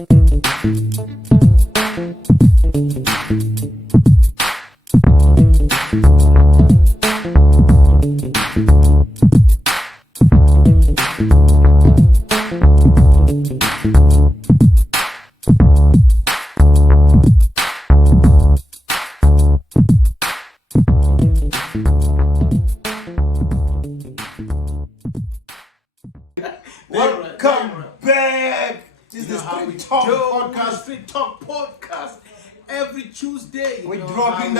Welcome back. This is the Street Talk Podcast. Every Tuesday, we're dropping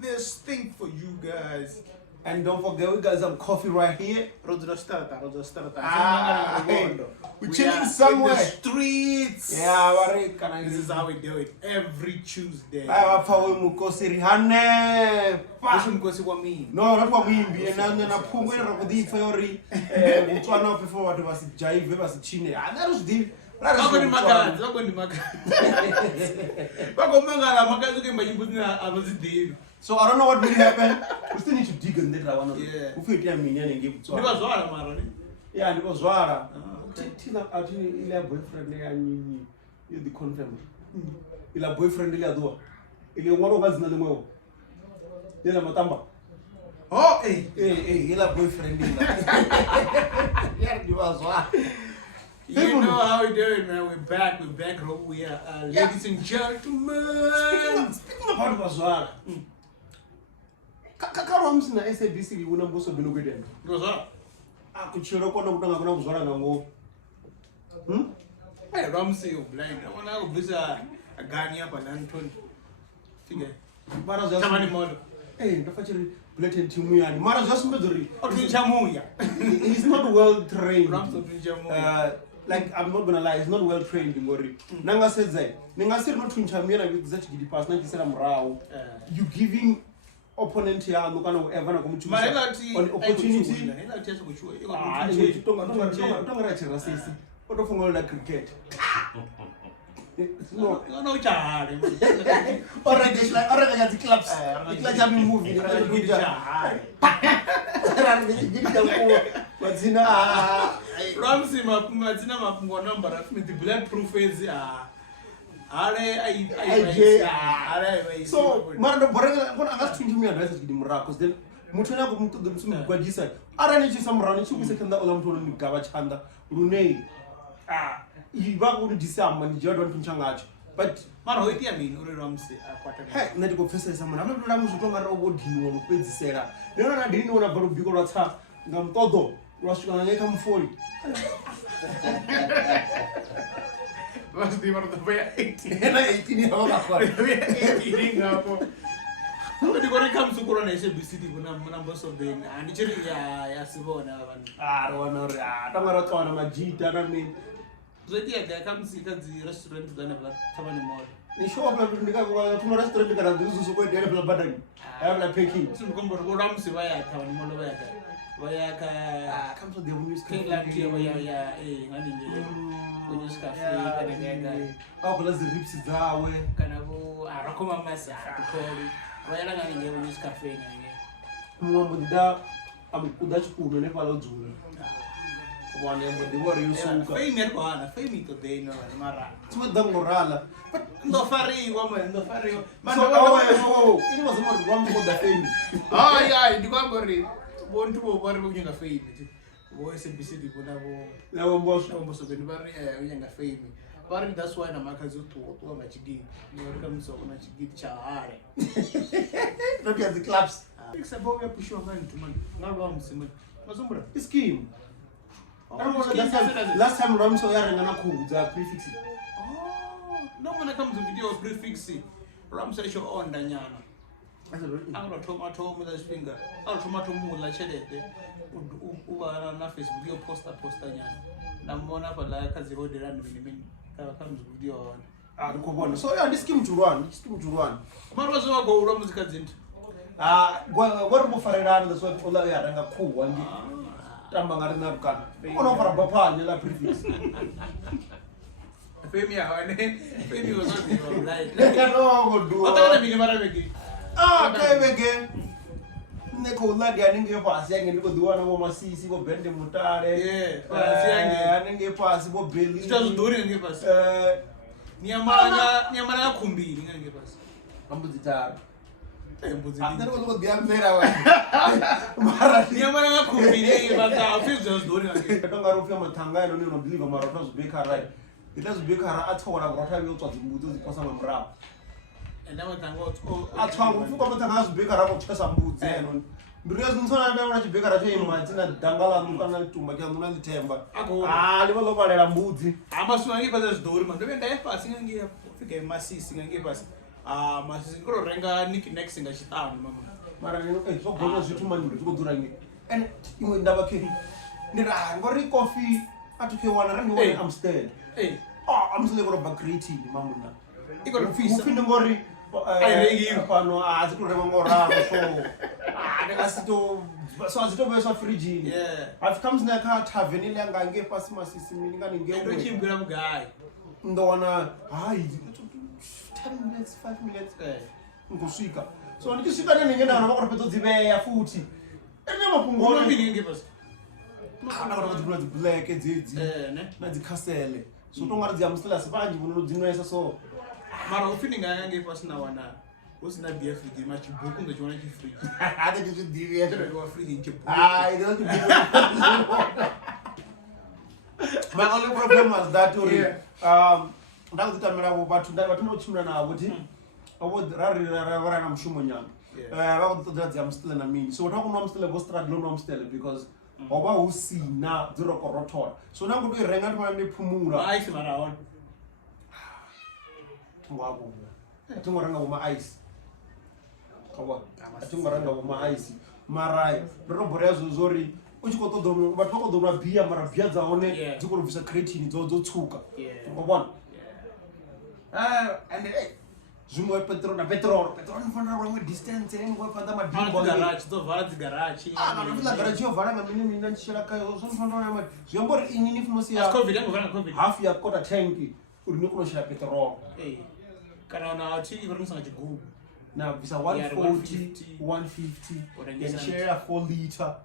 this thing for you guys. And don't forget, we got some coffee right here. We're chilling somewhere. In the streets. Yeah, this is how we do it every Tuesday. No, not what me. So I don't know what will happen. We still need to dig on that one. Yeah. Yeah, it was Wara. Tina actually a boyfriend and you the confirm. Il a boyfriend il a do. Il est one of us na le mo. Il a matamba. Oh, il a boyfriend il. Yeah, it was Wara. You know how we do it, man. We're back, we are ladies and gentlemen. Speaking about Wara. Lwams na SABC libona mboso bino kwedena. Ngozwa? Akuchiro kona kutanga kuna kuzwara ngango. Hey, Lwams you blind. I wanna go visa a gani hapa na Anton. Fige. Mara za tamani modo. Ndafachiri blatant timu yani. Mara za smedori. Otunchamuya. He's not well trained. Lwams otunchamuya. Like I'm not gonna lie, he's not well trained in Mori. Nanga says that. Ningasiri no tunchamuya with that gidi pass na kisera mrao. You giving opponent ya mukana whoever na kumchuma on opportunity tonga chira sisi otofungola cricket no chahari already clubs like a movie Lwams matina mafungo number with the blood proof is so, Marando Borega, when I asked you to advise with the Morocco's, then Mutuna go to the Guadisa. I ran into some running, two seconds Olam to Gavach Handa, Rune. You back with December when Jordan Pinchangach. But Maro, I mean, Lwams, hey, medical professor, someone I'm not going to talk about what you want to Sarah. No, I didn't want to go to Bigorata, Nam Todo, Roshka, come forward. Must be one of the way 18 years old. When it comes to Corona, SABC, numbers of being and Yasivona. I don't know. Tamaraton, Majita, I mean, there comes the restaurant than a Tamani Mall. In short, I'm going to go to a restaurant because this is where they have a button. I have like Peking. Some come to Lwams via Town Molovaka. Via comes to the music like here, Kunyus cafe, oh, plus the rips is that way. Canavo, I recommend myself to call it. Why am I going to use cafe? Mumba, I'm Kudash Puma, never do. One name with the warrior soon. Fame today, no, Mara. It's with the Morala. But no fairy woman, no fairy. Oh, it was not wrong for the fame. Oh, yeah, you can't worry. Want to worry with a fame. Voice and busy people have almost been very young fame. But that's why I'm a to what much did. You come so much give chahare. Look at the clubs. It's about your push your hand to man. Now Lwams, it's scheme. Last time Lwams so young and a prefixing. Oh, no one comes to video prefixing. Lwams I show on Danyana. I'm not tomato with his finger. I'll tomato mula chedete. Uva na Facebook yo poster na mbona pa like zero the run mini comes video on so yeah this scheme to run mara zo go ura muzika zinto what mo farera that's what all ya ranga ku wangi tamba ngari na bukana ono fara bapani la prefix femi ya wane femi was on right no go do ata na mini mara begi okay bege nekoulandi anenge pasi yange ndikodiwana vomasisi vobhende mutare anenge pasi vobheli nyamara yakhumbiri ngange pasi ambudzi tara nyamara yakhumbiri vatongarofya matanga ino ninobhiliva mara utazobekara itazobekara atsaura kurata vyotswa dzimbudzi odziposa mamurava atsvangufuka matanga azobekara kotyesa mbudzi eno ndiriyazinsonadaona chibhekara choimatina dhangalanu kana tumba chanuna litemba livalovalela mbudzi amasuangepasazvidori mandovendaepasi ngange fika emasisi ngange pasi masisi ndinorenga nicknacks ngachitano mama mara zvogona zvitu mani zvikodhurange and imwe ndava ke ngori coffee atukewana randiwana amsted amsted korobva creative mamuna ufinde ngori pano hadzitoreva ngoravo so hazitobeswa frijini afikamusinakatavhenili yanga ange pasi masisi mininganengechimbira mugai ndowana hai 10 minutes 5 minutes ngosvika so ndichisvika nenenge ndavana vakorapedzodziveya futi enemapungoaakatodzikula dziblack dzidzi nadzikasele so tongari dziyamusila sivanji vunodzinoesa so mara ufininga yange pasina wana usina beer fridge machibhuku ngechiona chifridge hata chizvidhiviwa fridge chibhuku my only problem was that ndakudzitamira vatinochimira navo kuti varana mushumo nyanga vakutodzera dziyamusitile namini so takunwa musitile vostruggle musitile because wava usina dzirokorotora so nangutoirenga ndimana ndipumura atingoranga vomaice atingoranga vomaice marai ndorobhora zvozori uchikotovathu vakodonwa bhiya mara bhiya dzaone dzikurobvisa creatini dzotsuka ngobona and zvimwe petrol inofanira kuva imwe distance ngopanda madhimboagarachi yovhara ngaminimini nandichirakayo zvonofanira zviyambori inini funosiya hafu yakota tanki uri nekunoshira petrol kana unati inoringisana chigubu nabvisa 140 150 and share 4 liter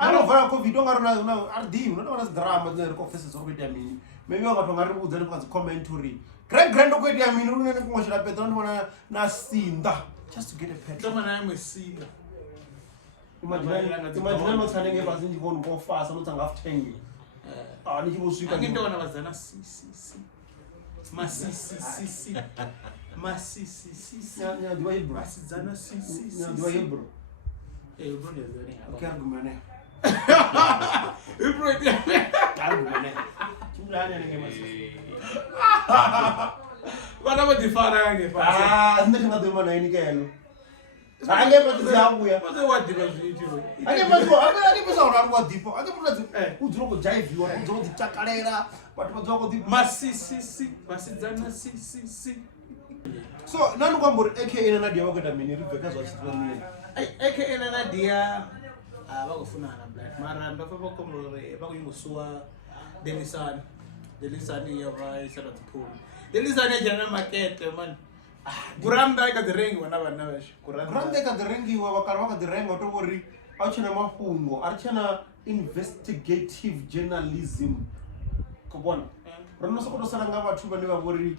anovhara covid ongaronardi unotaona zidrama dzinerikofese dzorikuita mini maybe vangatonga ririkudza nekudzikomentary grand okuita mini uri nekungoshira petrol ndimona nasinda just to get a petrolmanaimwesinda imagine notsanenge pasi ndikonukofasa notsanga afutenge nichivosvika ndoona vazana masisidzana vana vodifara yange ndingadoimanayinikelo angepadziabuya angepasaurarwadipo udzirokujaiviwa udzirokuditakalera masidzana so nanikwambori AKA&NADIA vakuita mini ribvekazvachitiramine AKA&NADIA vakufunana black mara ndafavakomore vakuingosuwa delisani yavaisara dzipfumo delisani yajana makete man kuramba ikadzirengiwa navana veshe kuramba ikadzirengiwa vakara vakadzirenga utovori auchina mafungo arichana investigative journalism kubona rinosokodosaranga vathu vane vavori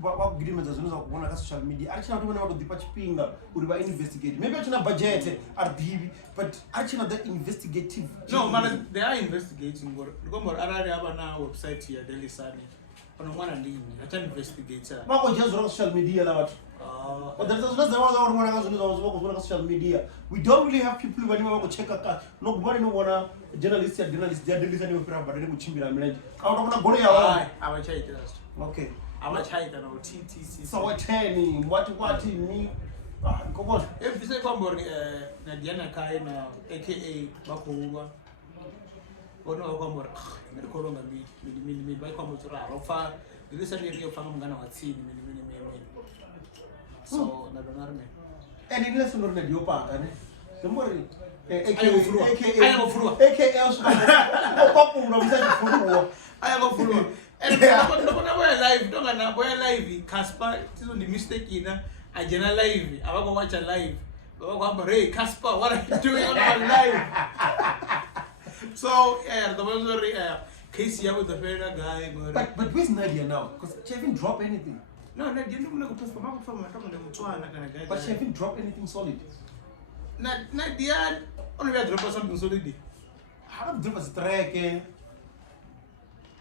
vakugidimedza zvinhu zvakubona kasocial media arichina kuti vane vatodipa chipinga kuti vainvestigate maybe achina budget ardivi but arichina the investigative no man they are investigating ndikomori arari ava na website ya Daily Sun pana mwana ndini acha investigate vakojazura kasocial media la vathu but there is another one that we social media. We don't really have people who are going to check out. No one no journalists, they are dealing with but they will chimbira manage. I don't want to go there. I'm a child. Okay. I'm a child and TTC. So what training? What me? Come on. If you say come on, Niani na AKA Bakuwa. Ono come on. Nikolonga mi by come to Rafa. The recently you found Mugana Watsi. So na donarme and in lesson on the diopa ane somebody AKA and no boy live don't na boy live Casper tizo ndi mistake ina ajena live abako watch a live abako amba hey Casper what are you doing on live so yeah the was very case here with the Venrap guy but where's Nadia now because she haven't dropped anything no Nadia ndo mna kuperform matoka ndo mtwana kana guys but she haven't dropped anything solid Nadia only we drop something solid how do drop a track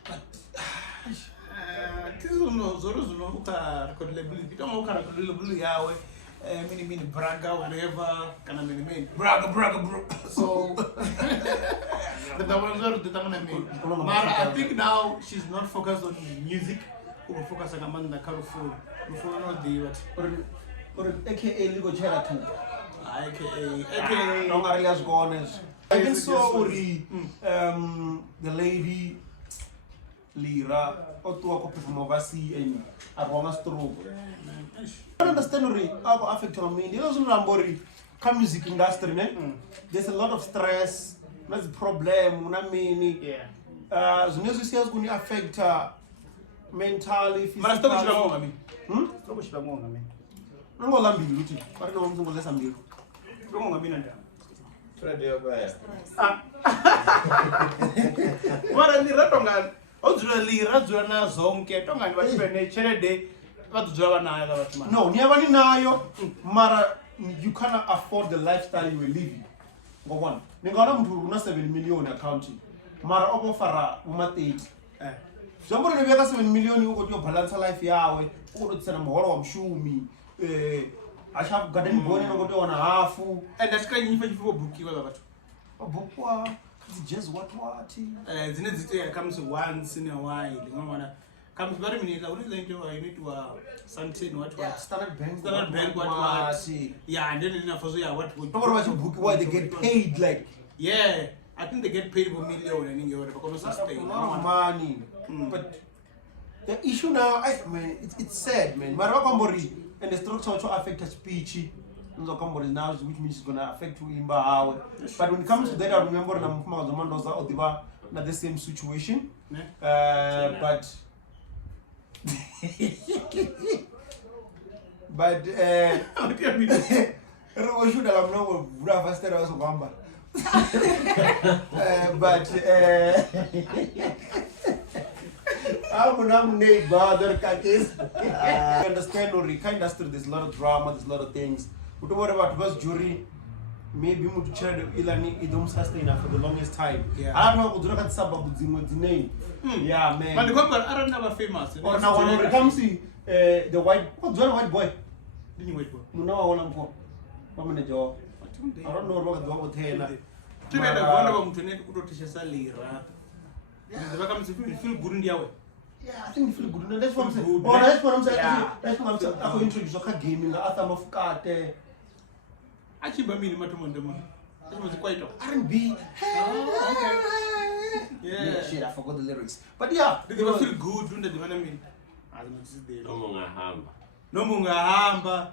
but tizo zoro uka record label bitoma uka record label yawe mini braga whatever kana mini braga bro so the ones are the tangana me mara I think now she's not focused on music or focus on amanda careful before not the what or AKA Ligo Chera too AKA no Maria's gone I even saw the lady Lira otua ko perform overseas and aroma stroke I don't understand how affect on me there's no music industry there's a lot of stress there's problem unamini zinezo siyas kuni affect mentally physically mara stop chilangonga mimi stop chilangonga mimi nangola mbili uthi bari no mntu ngolesa mbili ngonga mina ndaba radio baya mara ni ratonga odzula Lira dzula na zonke tonga ni vachibe ne chelede vadzula vanayo vathi man no niyavani nayo mara you cannot afford the lifestyle you are living ngobona ningaona mntu una 7 million account mara okofara uma 30 Jambo ni veka 7 million uko yo balance life yawe uko tsena muholo wa mshumi asha garden bone uko to na half and that's kind of for bookiwa batho bukwa just what zine zite comes once in a while ngona comes very minute la uri into I need to something what Standard Bank what yeah and then enough for yeah what book why they get paid like yeah I think they get paid for million and in because sustain money but the issue now man it's sad man mara and the structure also affect speech now which means it's going to affect you in but when it comes to that I remember na mfuma wa zamani ndo odiba na the same situation but ro should have no vura faster was kwamba but I'm not bother case. I understand or kind of there's a lot of drama, there's a lot of things. But what about was jury? Maybe we to try ilani idom sustain for the longest time. I don't know what to sababu zimwe yeah man. But the company I don't know famous. Or now when it comes to the what's one white boy? Didn't wait for. No wala mko. Mama job. I don't know what do with hena. Tshivenda vona va muthu kutotisha Lira. Ndzi comes to feel good in yawe. Yeah, I think you feel good. That's what I'm saying. Oh, that's what I'm saying. That's what I'm saying. I introduce a gaming. I thought of kate. Actually, by me, my tomorrow. That was quite R&B. Yeah. Shit, I forgot the lyrics. But yeah, they were feel good doing the development. No munga hamba.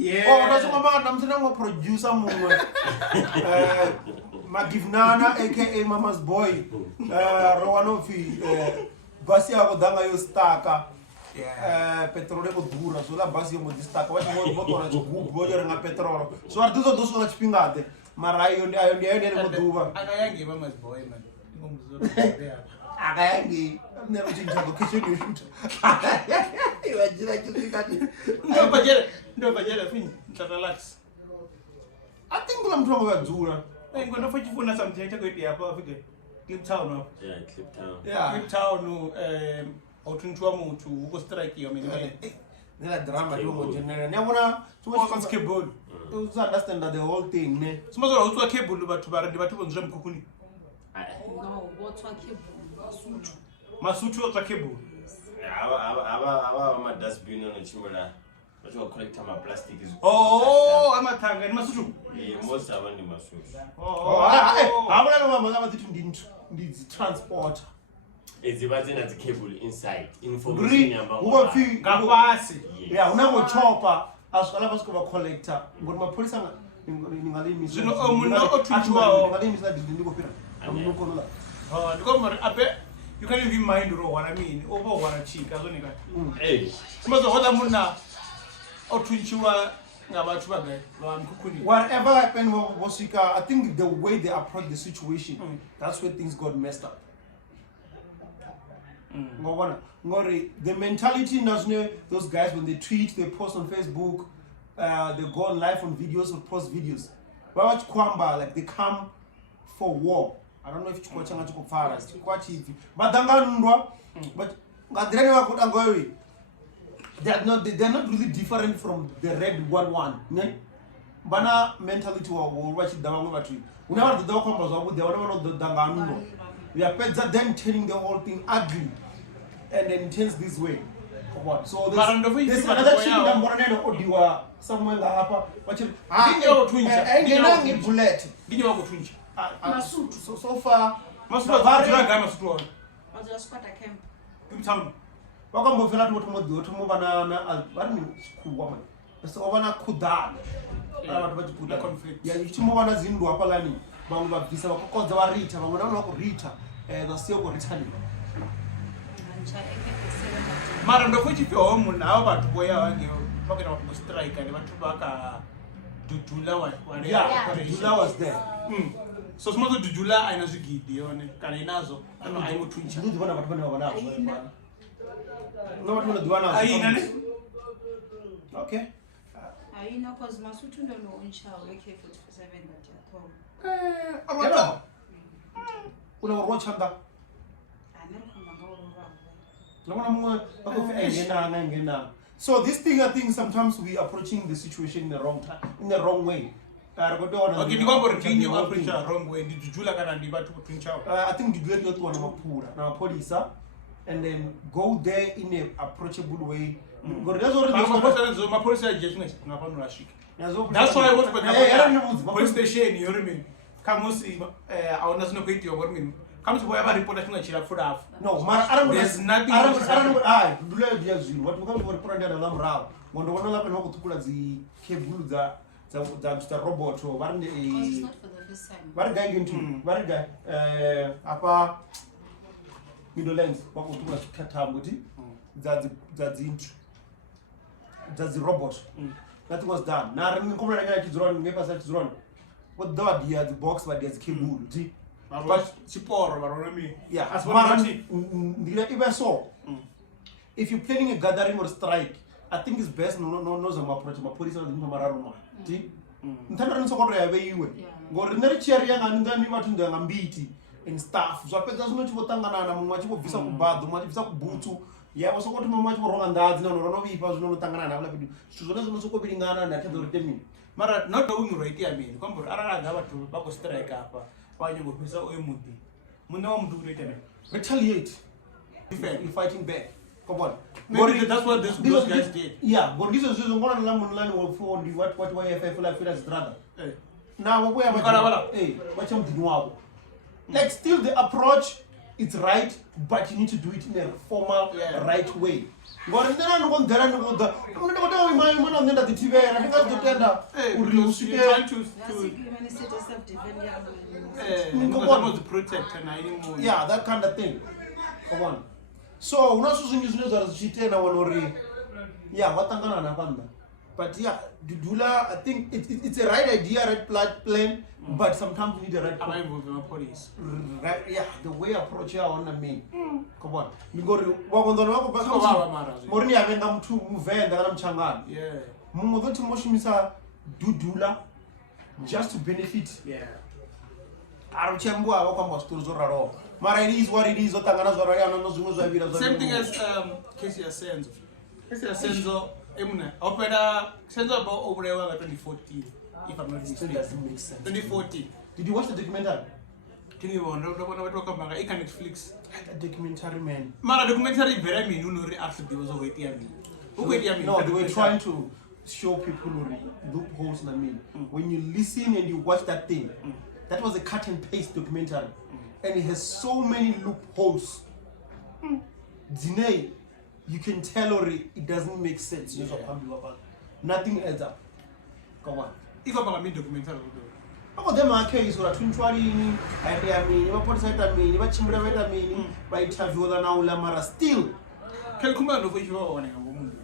Yeah. Oh, that's what I'm saying. I'm a producer. Magivnana, AKA Mama's boy, Rawanofi, Basia Odanga yo staka, petrole dura, so la Basia Modistaka, what you want to good boy and a petrol. So I do those so much pingate, Marayo, I Moduva. I gave Mama's boy, man. I never changed the location you shoot. No, but yeah, relax. I think I'm talking about Zura. I'm going to find you for something. Take it here, Clip Town. Yeah, Clip Town. Yeah, Clip Town. Outuntuamu to go strike you. I mean, there's drama. Never too much Cabal. You understand that the whole thing. Some of us Cabal, but to Drum Kukuni. No, what's a Cabal? Masuchu was a Cabal. Our dustbin on the chimera. But you collect my plastic is. Oh, I'm a tang and Masuchu. Most of them Masuchu. I want to transport. It's about the cable inside. Information about Gapasi. Yeah, we have a chopper. As well as a collector. But my police are in you know, you can't even mind what I mean. Over what a chick, I don't know. Hey. Most of what I'm now, or Twinchua, whatever happened with Bosika, I think the way they approach the situation, that's where things got messed up. The mentality, those guys, when they tweet, they post on Facebook, they go on live on videos or post videos. But watch Kwamba, like they come for war. I don't know if it's quite easy. But they're not really different from the red one. Bana mentality or watch it down over tree. Whenever the dog comes out, they are the Danganuno. We are then turning the whole thing ugly and then turns this way. So there's another chick that Moraneno Odiwa somewhere in the upper. But you ain't bullet. So far, I was just quite a camp. welcome to Venrap Radio. To move on, school so over Kudan. Conflict. Yeah, you move on as in Wapalani. Bamba Visa, because they are Rita, but not Rita, and the still returning. Madam, the which if you're home now about where you're talking about the strike and want to back Dudula. Yeah, Dudula was there. So small Dudula, I know you give on Caninazo, and I would twinch. No one will do one. Okay. I know because Masutu don't know in child AK-47 that you're Hello. Watch that. So this thing, I think sometimes we approaching the situation in the wrong time, in the wrong way. Okay, you go to you approach the wrong way. Did Dudula can be to twinch out? I think you get to one police, and then go there in an approachable way. That's why I was the police station. You mean? Come see, I was not going to your women. Come to wherever report that you for that. No, man, there's nothing. I don't what we come to report the alarm round. When the one up and to pull the cable the robot or one it's not for the first time. What guy into what guy? Apa middle length, what would do cut time with it? That's the robot. That was done. Now I'm going to run, make us run. What the box, but there's cable. But yeah, as even so, if you're planning a gathering or strike, I think it's best no some approach my police and Mararuma. Ntandan so gore ave iwe. Ngori nere chair yang andani watu ndo ngambiti and staff. So apeta zino chivo tangana na mwachi ko visa kubado, mwachi visa kubutu. Ya waso ko tuma mwachi ronga ndazi na no vipa zino tangana na bidu. Suzona zino so ko bilingana na kedo retemi. Mara not doing right here mean. Kombo ara na watu bako strike hapa. Why you go oyo mundi. Muna wa mdu retemi. Retaliate. Defend, fighting back. Come on. Maybe that's what those guys did. Yeah, but this is what I'm learning for what YFF like as brother. Now where am I? Hey, what you do? Like still the approach it's right, but you need to do it in a formal, right way. But then I'm going there and go the I'm going to the TV and because the tender to protect and yeah, that kind of thing. Come on. So una susungizwe zitena wanori yeah watangana na kwanda but yeah Dudula I think it's a right idea, right plan, but sometimes we need the right police. Right, yeah, the way approach here on me. Come on, ngori wagondo wako basi morini avenga mtu muvenda kana mchangana yeah mungo zote moshimisa Dudula just to benefit aruchembwa wako kwamba stories zoraro. Mara it is what it is. Same thing as Senzo. Senzo, Senzo about over 2014, if I'm not mistaken. Doesn't make sense. 2014. Did you watch the documentary? I can Netflix. The documentary, man. Mara documentary very mean. You know, after there was a wait. No, they were trying to show people loopholes. I mean, when you listen and you watch that thing, that was a cut and paste documentary. And it has so many loopholes. Dine, you can tell already it doesn't make sense. Nothing adds up. Come on. If I'm a documentary, Ako them case ura twintwarini ayamini mapolisa etamini bachimbira vetamini baitavyola na ula mara still Kelkuma no kujiwa wana ngomundu.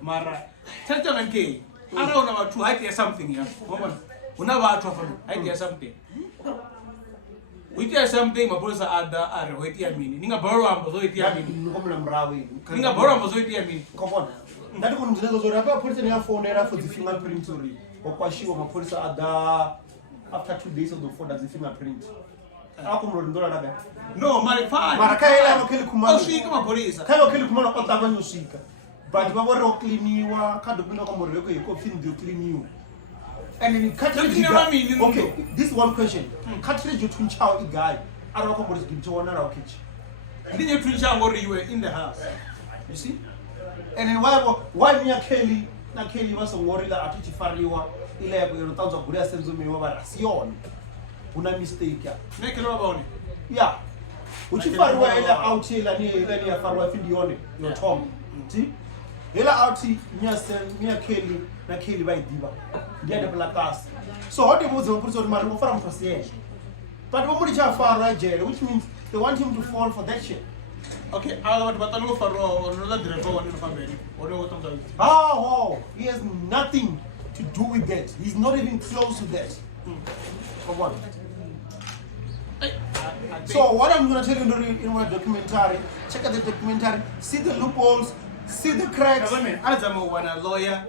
Mara tata nke ara una watu haki ya something ya. Mbona? Una watu hapo haki ya something. Witi ya something mapolisa ada are witi ya mini. Ninga baro ambazo witi ya mini. Ngokumla mrawe. Ninga baro ambazo witi ya mini. Kobona. Ndati kuti mzilezo zori apa polisi ni phone era for the fingerprint uri. Okwashiwa mapolisa ada after 2 days of the phone the fingerprint. Akumrondola naga. No, mari fine. Mara kaela wakeli kumano. Oswika mapolisa. Kaela wakeli kumano otabanyo swika. But babore okliniwa kadopinda kwa moreko yeko fin de clean. And then cartridge. Okay, this is one question. Cartridge you twin chow a guy. I don't know what is given to one around kitchen. Didn't you twin chow you were in the house? You see? And then why me Kelly na Kelly was a warrior at Chifariwa, 11,000 Korea Senzo me over Sion. Una mistake. Make it over. Yeah. Which if I were out here and near Farwa Fidione, your Tom. See? Ela out here near Kelly, na Kelly by Diva. Get a black ass. So what the Muslim puts on my from Fasien. But what Farwa jail, which means they want him to fall for that shit. Okay, I want to go for another driver in the family. Oh, he has nothing to do with that. He's not even close to that. For what? So what I'm going to tell you in my documentary, check out the documentary, see the loopholes, see the cracks. As I'm a lawyer,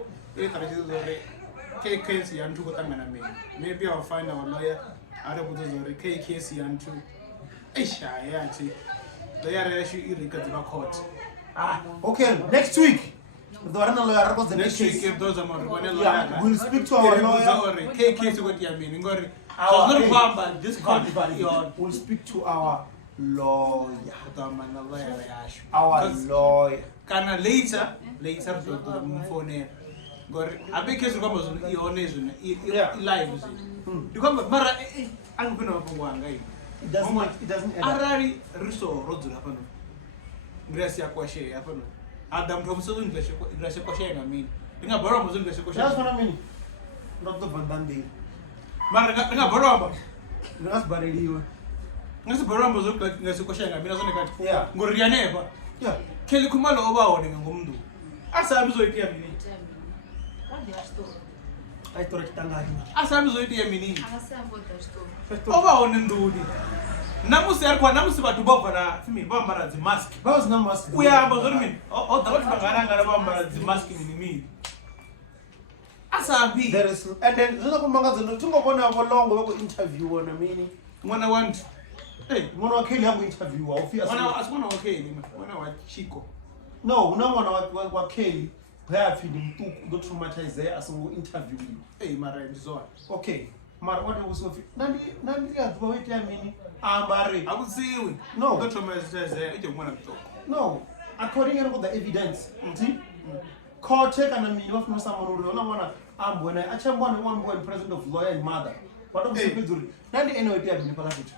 maybe I'll find our lawyer. I don't know KKC and two. They are actually in court. Okay, next week. Next week, if those are yeah, we'll speak to our lawyer. We'll speak to our lawyer. Our lawyer. Can later to the phone. I think it's live. You come, Mara, I'm going to go. It doesn't end up. Arari riso rodu hapana. Gracia kwashe hapana. Adam Thompson English Gracia kwashe na mimi. Ninga bora mzo English kwashe. That's what I mean. Not the bandandi. Mara ninga bora ba. Ngas bareliwa. Ngas bora mzo English kwashe na mimi nazone kati. Yeah. Ngoriane ba. Yeah. Kele kumalo oba wone ngomndu. Asa abizo itia mini. I thought it tangari. Asa abizo itia mini. Akasambo tasto. Oba wone ndudi. Namusi alikuwa namusi batu bavana fimi bambara zi mask. Baw's no mask. Uya ambazo mimi. O tawati bangaranga bambara zi mask ni mimi. Asabi. There is and then zona kumanga zono tungobona bolongo bako interview wona mini. Mwana want. Hey, mwana wakeli yangu interview wa ofia. Mwana wakeli, mwana wa Chico. No, una mwana wakeli. Where feed him to traumatize asungu interview you. Hey, mara ndizoa. Okay. Mara what was of nandi adwa weti ya mini. Amare. Akusiwi. No. Go traumatize ejo mwana mtoko. No. According to the evidence. See? Court check and I mean of no someone who wanna when I actually one boy president of lawyer and mother. What of the do? Nandi eno weti ya mini pala kitu.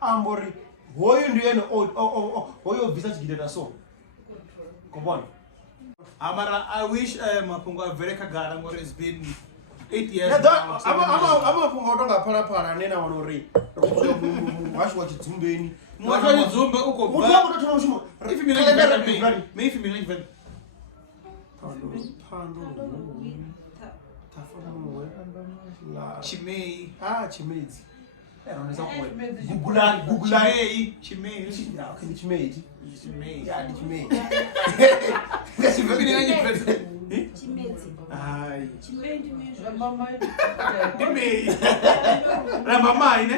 Ambori. Hoyo ndiyo eno hoyo visa chigideta so. Come on. Amara, I wish Mapunga Vereka Garangor has been 8 years. I'm a Punga Para Nena Honore. Wash what it's doing. What are you Zumba Uko? If you mean, maybe you mean Chimay. Ah, Chimay. Google Chimay. Chimay. Yeah, Chimay. Ai. Ramama ine?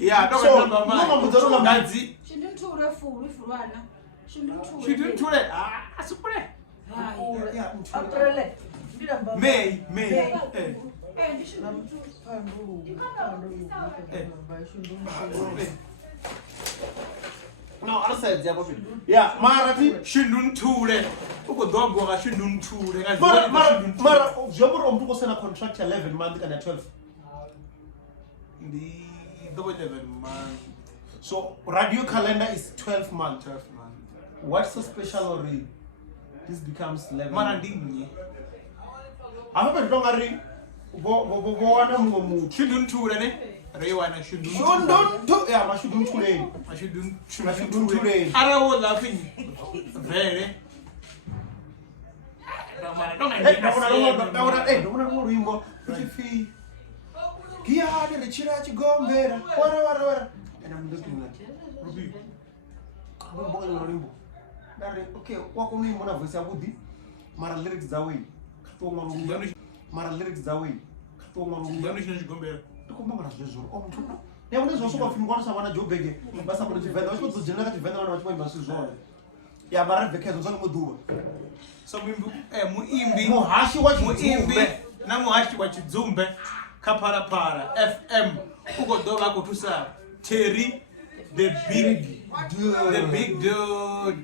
Yeah, don't Ramama. Gazi. She didn't do it. Ah, super. May. No, I said yeah, Marati shouldn't tool it. Uko dogo ga shouldn't tool it. Mara, Jobur Ombuko send a contract 11 months and 12. The double 11 months. So radio calendar is 12 months. 12 months. What's so special already? This becomes 11. Marandini. I hope I don't agree. Wana mumu. Shouldn't two, ne? Rewana shouldn't. Shouldn't. Yeah, I shouldn't train. I shouldn't. I shouldn't train. I don't laughing. Very. And I'm looking like, Ruby, okay, what can we voice Abudi? Mara lyrics that way. Mara lyrics that way. Never knows also of him once I want to joke again. But somebody to Venda, I was the general Venda on my masses on. Yeah, but the cats on do. So Muimbi, Mohashi what you Namuhashi what you zumbe, Kapara Para, FM, Ugo Dova Kotusa, Terry, the big dude.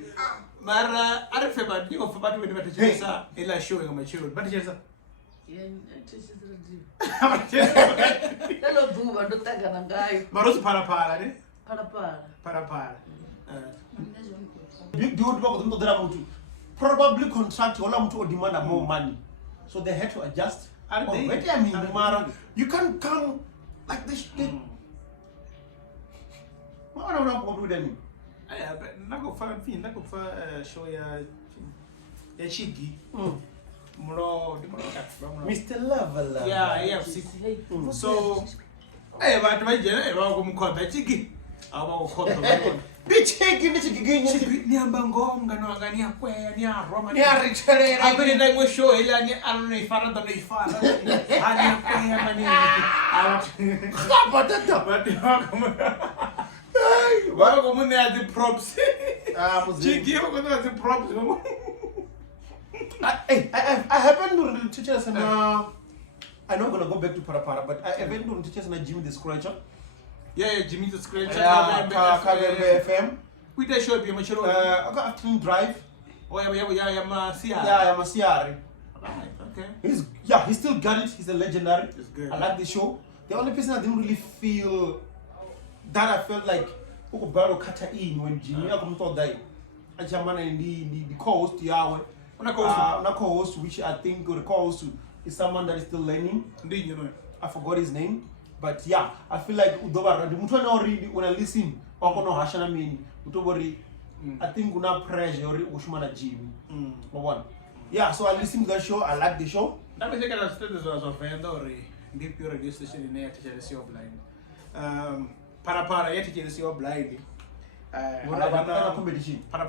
Mara, I don't remember you of about when the Ella showing on my children, but yes, Hello, boo, I don't think I'm a guy. Maros Para, eh? Para. Big dude walk into the Ramutu. Probably contract or demand more money. So they had to adjust. And they, I mean, Mara, you can't come like this. I don't know what with them. but not go for film, not go for show ya chigi. Mr. Lover. Yeah, so, but my general, I'm going to chigi. I'm going to Bitch, give it again. Niambangong, Ganoagania, where near Roma. I believe I will show you, I don't know if I don't know if welcome at the props. The props. I haven't to teach us and I'm not gonna go back to Parapara, but I haven't to teach us and Jimmy the Scratcher. Yeah, Jimmy the Scratcher. FM. We just show you mature. I got afternoon drive. Oh, yeah, I'm a CR. Okay. He still got it. He's a legendary. It's good. I like the show. The only person I didn't really feel that I felt like Okobaro Kata in when Jimmy Akomto died. I jamana in the co-host Yahweh. Co-host, which I think the co-host is someone that is still learning. I forgot his name. But yeah, I feel like Udobara, the Mutwana already when I listen, Okono Hashana mean, Utobori, I think una pressure or Ushmana Jimmy. One. Yeah, so I listened to that show, I like the show. That means I can understand this was a Venda or deep pure radio station in there to see your blind. Para, yet to see your blind. Competition. Para,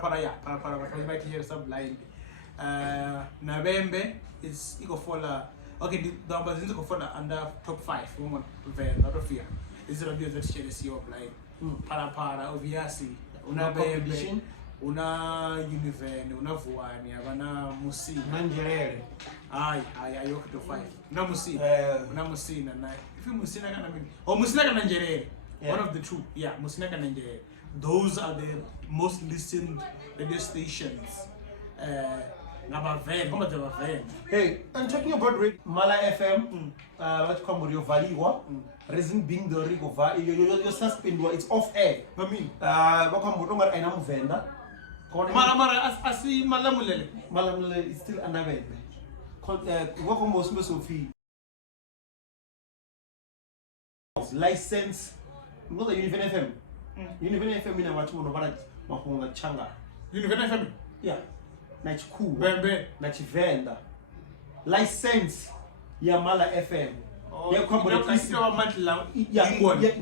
my teacher is blind. November is equal for okay, the numbers in the under top 5 woman van, not of fear. This is radio that see your blind. Para, obviously. Una baby, una univen, una vuani, una musi. Mangerere. I yoke to 5. No musi. Musina. If you musina can mean. Or musina can Mangerere. One of the two. Yeah, musina can Mangerere. Those are the most listened radio stations. Hey, I'm talking about Mala FM. What come with your Valiwa? Reason being the Rico your suspend it's off air. I mean, what come with Tonga and I'm Venda? Mara, I see Malamule. Malamule is still under bed. Welcome, most Sophie. License. Not the Univen FM. Univen FM in a watch one about Mahonga Changa. Univen FM? Yeah. Nachku, Bembe, Venda. License Yamala FM. Yeah, come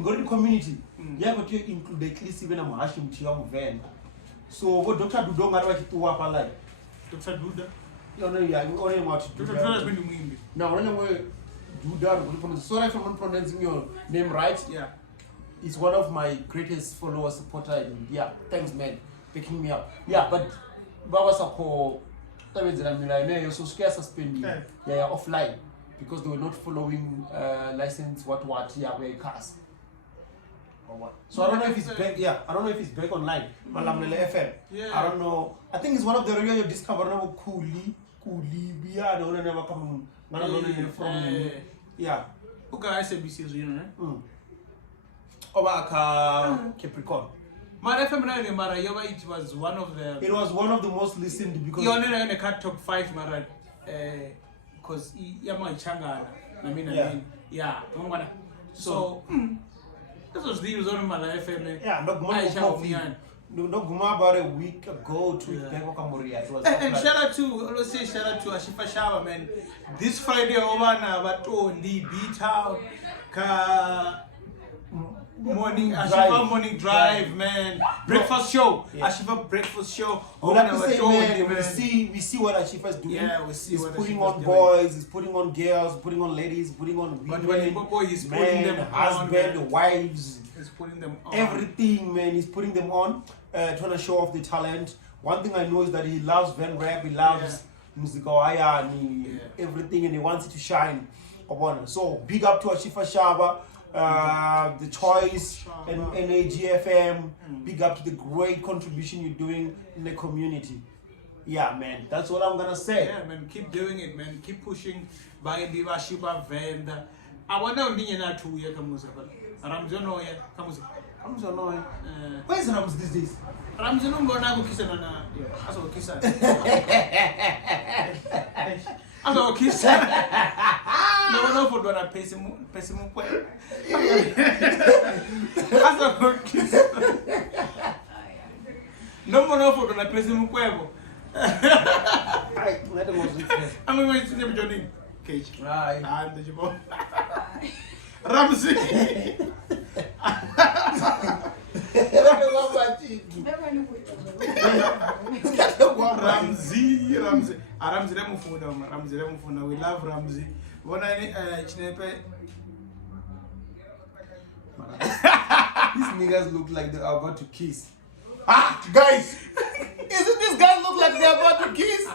go to community. Yeah, but you include at least even a Mahashim Chiam Van. So, what Dr. Dudonga right to up alive? Dr. Duda? You know, yeah, you only want to do that. Now, anyway, Duda, sorry if I'm not pronouncing your name right. Yeah. It's one of my greatest followers, supporter. Yeah, thanks, man, picking me up. Yeah, but Baba Sako, you're so scared suspending. Yeah, offline because they were not following license what yeah, cars. So I don't know if it's back. Yeah, I don't know if it's back online. Malamele FM. Yeah. I don't know. I think it's one of the radio you discover now. Kuli, yeah, they never come. From yeah. Okay, I said BC, you know. Obaka Capricorn. Mara FM Mara Yoba, it was one of the. It was one of the most listened because. You only know in the top 5 Mara, because Yama Changa. I mean, yeah. So, this was the on my life, and Yeah, no guma about a week ago to Beko Kamuria. And shout out to, let's say shout out to Ashifa Shaba, man. This Friday over now, but on the beach out, morning Ashifa morning drive, man. Breakfast show, Ashifa breakfast show. We have to say, man, we see what Ashifa is doing. Yeah, we see he's what putting Ashifa's on doing. boys, he's putting on girls, putting on ladies, putting on women. But when he's putting them husband, on, wives, he's putting them on. everything, man. He's putting them on, trying to show off the talent. One thing I know is that he loves Venrap, he loves Muzikawaya, and everything, and he wants it to shine. So big up to Ashifa Shaba. The choice and NAGFM, big up to the great contribution you're doing in the community. Yeah, man, that's what I'm gonna say. Yeah, man, keep doing it, man. Keep pushing. By the Shiba Venda. I want to be in a 2 year Kamuza. Ramzano, Kamuza. Ramzano. Where's Rams these days? Ramzano Bonago Kisana. As a kisser. As a kisser. No one for what I pay him. As a kisser. No one for what I pay him. I'm going to never join Cage. Right. I'm the Jabo. Ramsey. Ramsey Ramufuna. We love Ramsey. These niggas look like they are about to kiss. Ah, guys! Isn't this guy look like they're about to kiss?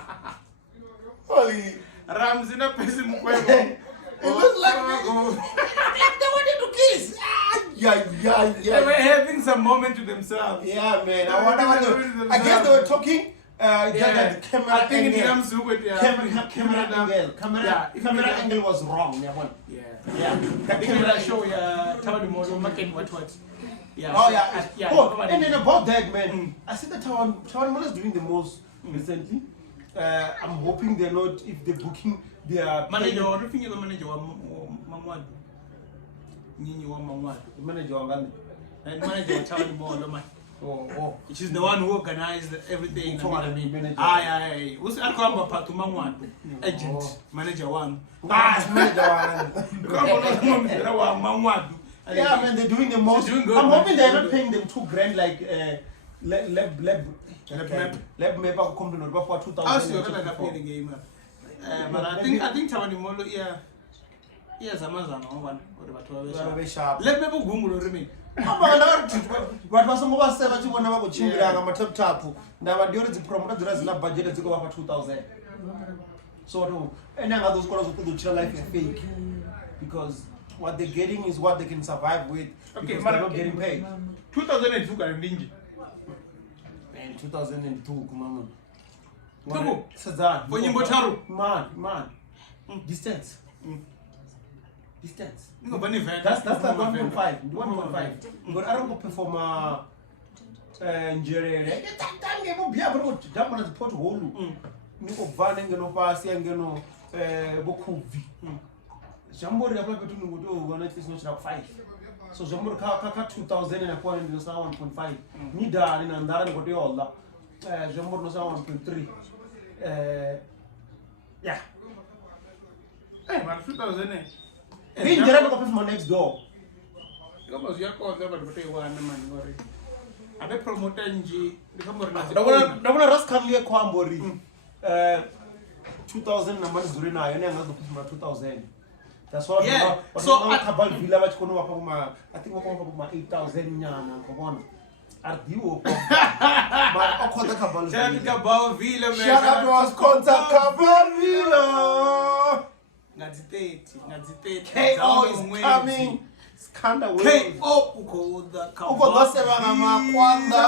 Holy. Ramsey na pesi mkwebo. It looks like they wanted to kiss. Yeah. They were having some moment to themselves. Yeah, man. I guess they were talking. The camera I think angle. it comes with camera angle was wrong. Yeah. That camera show Tower the model making what. Yeah. Oh yeah. Oh, and then about that, man, I see that Tower is doing the most recently. I'm hoping they're not, if they're booking their manager. I don't think you're the manager of Mamwad. Nini wa Mamwad. The manager of Gandhi. And manager of Tower the model. Oh. Which is the one who organized everything. Aye. Who's Akamba Patu Mamwad? Agent. Manager one. Manager one. Yeah, man, they're doing the most. Doing good, I'm hoping they're not paying them $2,000 like Leb Meba come to Norba for 2,000. I still gonna pay the game. But I think Tawani Molo, Zamazan one or sharp. Let me go Google remain. What was some of us said that you want to go Chimira, I'm a top tapu. Now, I do the promoter dress not budget to go up for 2,000. So, and now those girls who put the life is fake because what they're getting is what they can survive with. Okay, they're not getting paid. 2002 got a ninja. Man, 2002, come on. Tubu, Sazan. for Yimbotaru. Man. Distance. No, but that's like 1.5. 1.5. But I don't go perform Njere. That will be able to jump on the pothole. Niko vane ngeno pasi ngeno bokuvi. Jambo ya kwa between ngoto one is not 5. So jambo ka 2000 na kwa ndio sawa 1.5. Ni da ni ndara ni kote olla. Jambo no sawa 1.3. Yeah. Hey, man, 2000. Ni njera ndo kwa next door. Kama usiya kwa ngaba kote wana man ngori. Abe promoter nji ndikamori nazi. Ndabona raskamlie kwa mbori. 2000 numbers during na yone ngazo kuma 2000. That's what so Cabal Villa which kono wakoma I think wakoma 8,000 nyana kubona. Ardiwo. Ma okhona Cabal Villa. Shout out Cabal Villa man. Shout out to us contact Cabal Villa. Ngadziteti. KO is coming. Skanda way. KO uko the Cabal. Uko doseba ngama kwanda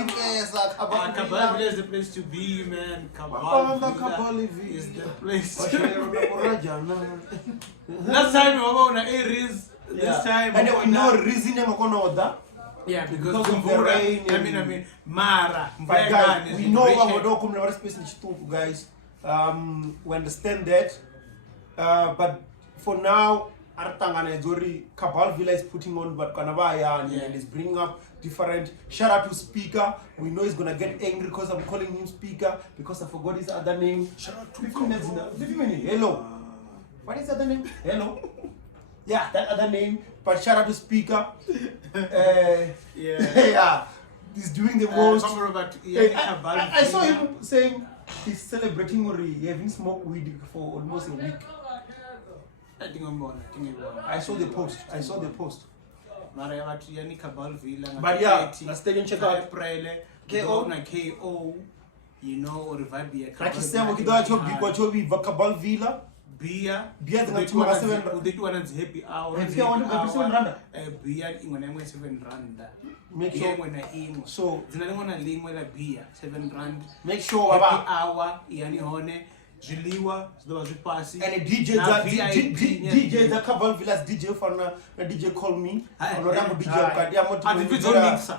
ipesa Cabal. Cabal Villa is the place to be, man. Cabal Villa is the place to be. Last time we were on A-Reece. This time and we know reason I'm yeah, because of the rain. I mean, Mara. Guys, we know what we're doing. We're space in guys. We understand that. But for now, Cabal Villa is putting on but Kanabaya and is bringing up different. Shout out to Speaker. We know he's gonna get angry because I'm calling him Speaker because I forgot his other name. Shout out to Hello. What is the other name? Hello. Yeah, that other name. But shout out to Speaker. Yeah. He's doing the most. I saw him saying he's celebrating he having smoked weed for almost a week. I saw the post. But yeah, let's take and check out. KO, you know, or Vibia. Cabal Villa. Beer, they do happy hour. Beer in when I'm 7 rand. Make sure when I aim. So, then I want to link with a beer, 7 rand. Make sure happy hour, Yani Hone, Juliwa, those passing. And a DJ, the Cabal Villa's DJ for a DJ call me. At the video mixer,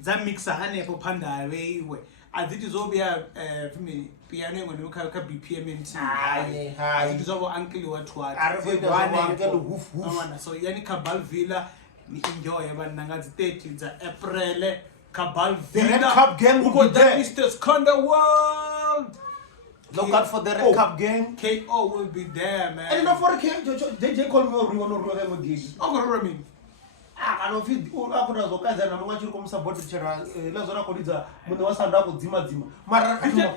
that mixer, honey, for Panda, way. I did is over piano when you can be PMT. I did over uncle or twat. So Yani Cabal Villa enjoy about Nanga's date in the April Cabal Villa. The Red Cup gang will be there. Mr. Sconda World. Look out for the Red Cup gang. KO will be there, man. And enough for the game, they call me or we want to run them again. I don't feel all I could have and I'm watching come support the chair. Lazona Colida, when there was a double Zima. Mara, hello,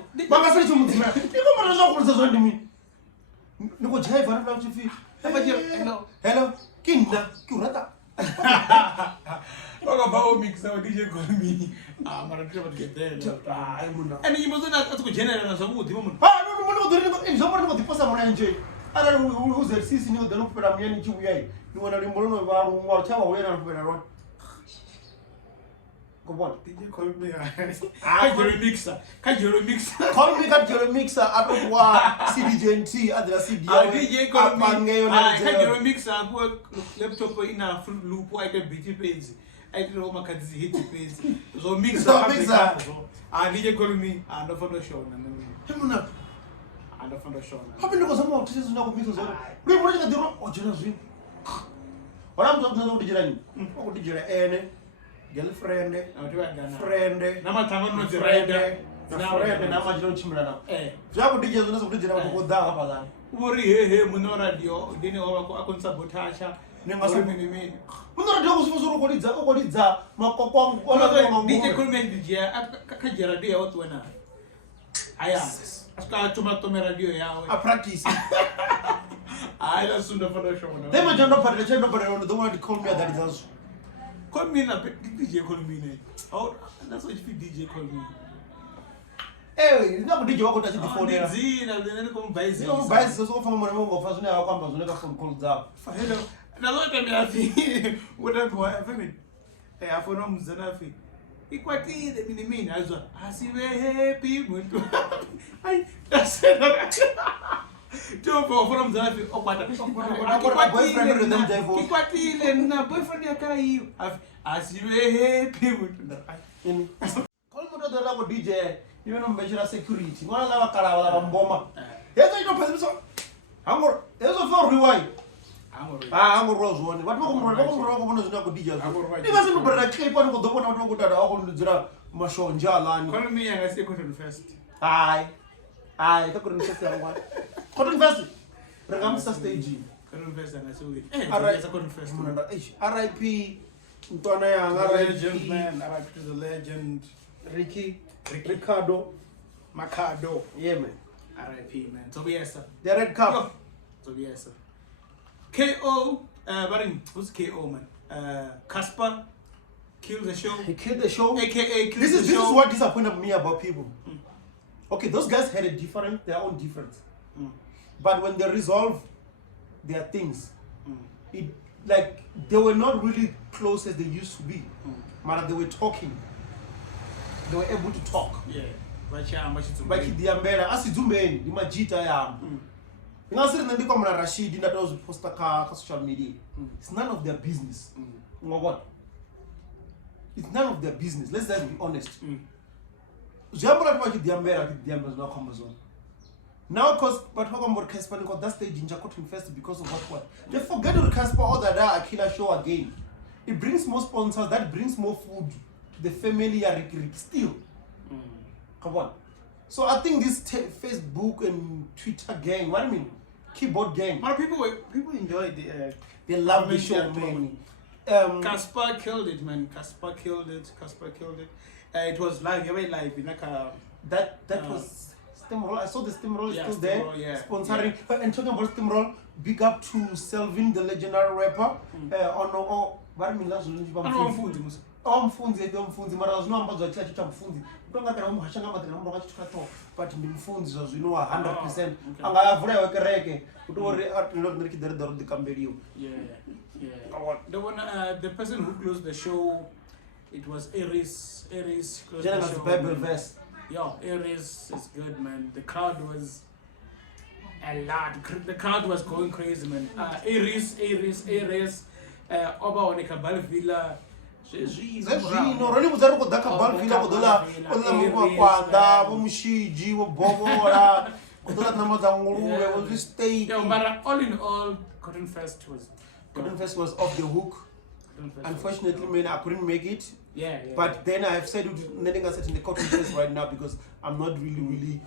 Kinda, Kurata. Talk about mix our DJ call me. I'm going to get there. And he wasn't as good general as a wood woman. I don't know the person I enjoy. I don't know who's the season of the loop for a million to you want to remember what time away and when I run. Go on, did you call me? Mixer. Can you remix? Call me that you're a mixer at CDJNT at the DJ call me. Can you remix a work laptop in a full loop white BT page? I don't know my cat is hit page. So mixer. DJ call me and the photo show. And the photo show. How many was about this? No, Mrs. We were at the rock or generally. What I'm talking about, did you girlfriend, friend, friend, and I'm not chimney. Jago did you know something about go down? Worry, hey, Munoradio, didn't overcome sabotage. Never so many men. Munoradio was what is that? Macopong, all of them. DJ could make the year. I can't get a day out when I asked. I tomato radio. I practice. I don't soon for the show. They were not part of the channel, but I don't want to call me that is also. Call me a DJ call me. Oh, that's what you DJ call me. Hey, nobody you walk before there. And then come by so from one of us now comes never from calls up. Hello. Now look at me, I think. Whatever I have. Hey, I phone him Zanafi. Equally, the mean as well. I see very happy. I that's it. Don't go from Zanafi. Oh, what a boyfriend with them. Equally, and a boyfriend. I see very happy. Call me the level DJ. Even on measure security. One of our Carava bomber. Yes, I don't so. Hammer, there's a for rewind. I'm a rose one. What wrong is not good. It doesn't but I keep on with the one I don't go to the Mashon Jalan. Call me and I say CottonFest. I couldn't say one. CottonFest. Regamsa staging. CottonFest and I saw it. CottonFest. RIP. Legend, man. RIP to the legend. Ricardo. Macado. Yeah, man. RIP, man. So yes, sir. The Red Cup. So yes, sir. KO, who's KO, man? Casper killed the show. He killed the show. AKA killed the show. This is what disappointed me about people. Okay, those guys had their own difference. But when they resolve their things, it like they were not really close as they used to be. But they were talking. They were able to talk. Yeah. But the umbrella, as you men, the Majita yam. You know, saying that Rashid that was poster car social media. It's none of their business. You know what? It's none of their business. Let's just be honest. Jambra about the umbrella, the umbrella is not Amazon. Now, because but how come Casper got that stage in CottonFest because of what? They forget to Casper all that a killer show again. It brings more sponsors, that brings more food to the family still. Come on. So I think this Facebook and Twitter gang, what I mean, keyboard gang. But people enjoyed it. They love the show, man. Casper killed it, man. Casper killed it. It was live, very live. Like that was Steamroll. I saw the Steamroll still there, sponsoring. Yeah. And talking about Steamroll, big up to Selvin, the legendary rapper. What I mean, last mfunzi mara zvinova zvachiita mfunzi utongatira muhashanga matira munhu wakachitikato but ndimfunzi zvazvinowa 100% anga avhura iwe kereke kuti uri ndirikidziridza rudika mberiyo. The person who closed the show, it was A-Reece. A-Reece closed the the show. Bible verse. Yeah, A-Reece is good, man. The crowd was a lot. The crowd was going crazy, man. A-Reece. Oba on Cabal Villa. Zvino roni mudza ri kuda Cabal Villa kudola mukwanda vomushiji vobhovola kudola namadza nguluve vozvistate. Yeah, but all in all, CottonFest was off the hook. Unfortunately, man, I couldn't make it. Yeah. But then I have said nothing I said in the CottonFest right now because I'm not really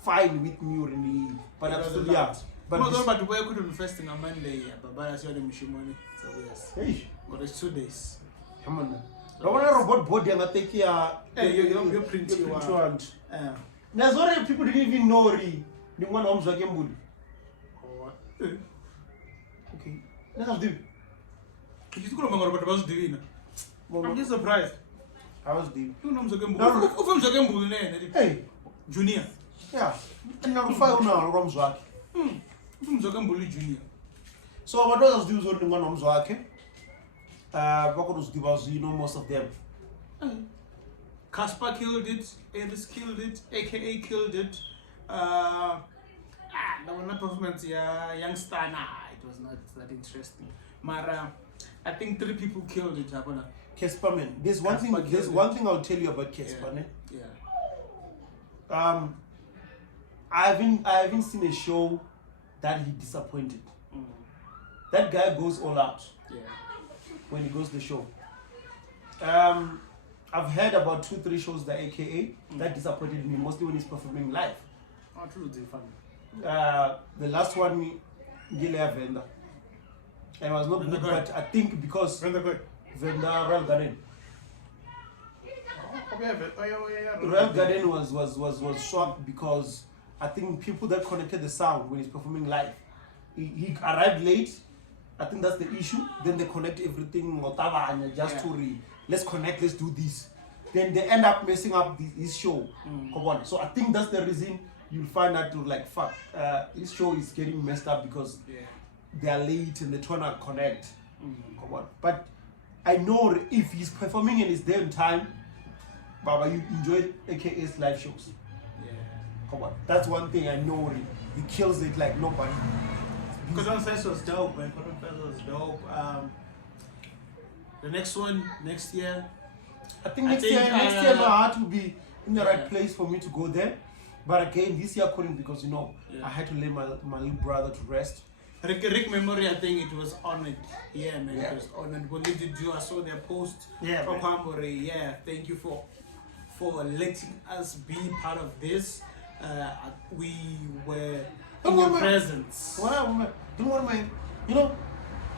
fine with me really. But absolutely, yeah. But where CottonFest in a Monday, Baba saw the Mishimoni. So yes. Hey. But it's 2 days. Come on. I want a robot body and I take care. You print you want. There's already people didn't even know the one homes again. Okay. Let's do. I'm just surprised. I was deep. Hey, Junior. Yeah. And now five now Roms work. Junior. So what does do so one homes work? Most of them. Casper killed it, A-Reece killed it, AKA killed it. There were not performance, youngster, it was not that interesting. Mara, I think 3 people killed it. Casper, man. There's one thing I'll tell you about Casper, man. Yeah. I haven't seen a show that he disappointed. That guy goes all out. Yeah. When he goes to the show. I've heard about 2-3 shows that AKA that disappointed me, mostly when he's performing live. Oh, true, fun. The last one, Venda. And it was not good, but I think because Venda Royal Garden. Royal Garden was shocked because I think people that connected the sound when he's performing live. He arrived late. I think that's the issue. Then they connect everything, just to let's connect, let's do this. Then they end up messing up his show. Come on. So I think that's the reason you'll find out fuck, this show is getting messed up because they are late and they're trying to connect. Come on. But I know if he's performing in his damn time, Baba, you enjoy AKA's live shows. Yeah. Come on. That's one thing I know. He kills it like nobody. CottonFest was dope, man. CottonFest was dope. The next one, next year. I think next year my heart will be in the right place for me to go there. But again, this year I couldn't because I had to lay my little brother to rest. Rick Memory, I think it was honored. Yeah, man, it was honored. What did you do? I saw their post from Hambore. Yeah, thank you for letting us be part of this. We were in your presence. Don't worry, man.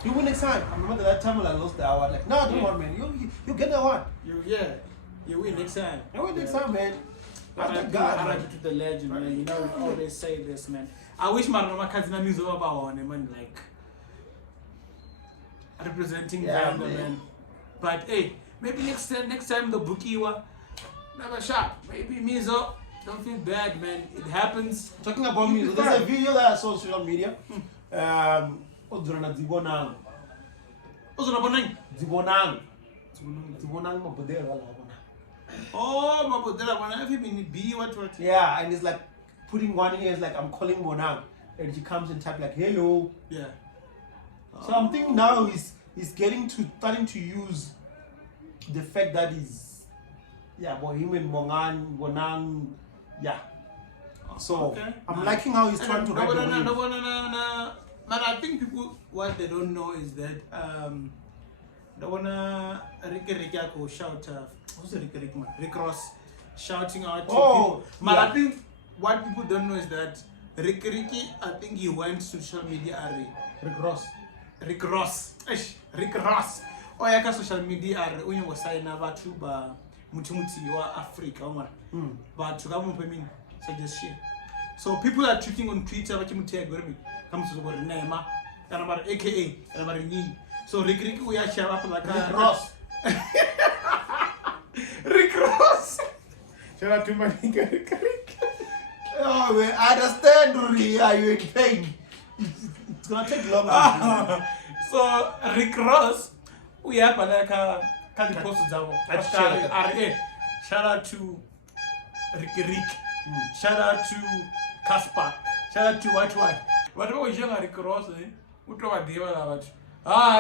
You win next time. I remember that time when I lost the award. Like, no, don't worry, man. You get the award. You win next time. I win next time, man. To the legend, man. We always say this, man. I wish my cousin is over on him, man. Like representing Venda, man. But hey, maybe next time the bookie never shot. Maybe Mizo. Don't feel bad, man. It happens. Talking about Mizo, there's a video that I saw on social media. Dzibonang mabodela. Oh, mabodela. Have you been B? What? Yeah, and it's like putting one in here. It's like I'm calling Bonang, and she comes and type like hello. Yeah. So I'm thinking now he's starting to use the fact that he's him and Bonang. Yeah. So Okay. I'm liking how he's trying to ride the wave. No. But I think people, what they don't know is that the one Ricky shout who's Rick Ross shouting out to people. But I think what people don't know is that Ricky, I think he went social media Rick Ross. Oh yeah, social media when you was signing about to muti wa Africa, but to come up suggestion. So people are tweeting on Twitter about comes to the word Nema, and about AKA, and about Niani. So Rick we are share up like Rick Ross. Rick Ross. Shout out to my nigga Rick. Oh, man, I understand, Ruri. Are you in pain? It's gonna take long. So Rick Ross, we have like a kind of post shout out to Rick. Shout out to Casper. Shout out to what. But what you Rick Ross, what they were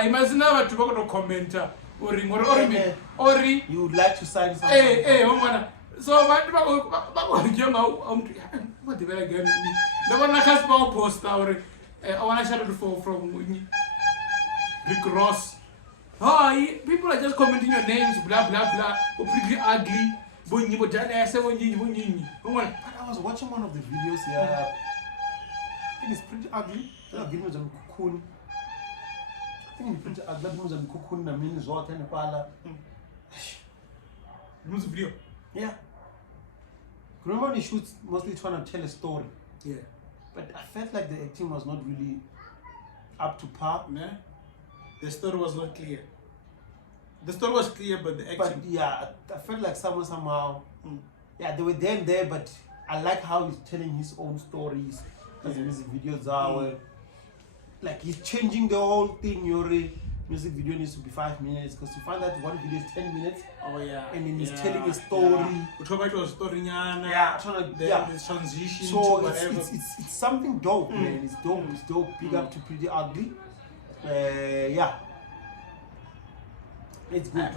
imagine how to go to comment or You would like to sign something? Hey, so what the very again? The one that has power post I want to shout out from Rick Ross. People are just commenting your names, blah blah blah. Or pretty ugly. But I was watching one of the videos here. I think it's pretty ugly. I think it's pretty ugly. I mean, it's what kind of pala. Video. Yeah. Remember when he shoots mostly trying to tell a story? Yeah. But I felt like the acting was not really up to par. Nah. The story was not clear. The story was clear, but the acting. But yeah, I felt like somehow, yeah, they were there, but I like how he's telling his own stories as the music videos are. Where, like he's changing the whole thing. Your music video needs to be 5 minutes because you find that one video is 10 minutes. Oh yeah. And then he's telling a story. Yeah. The transition. So to whatever. it's something dope, man. It's dope. It's dope. Big up to Pretty Ugly. Yeah. It's good.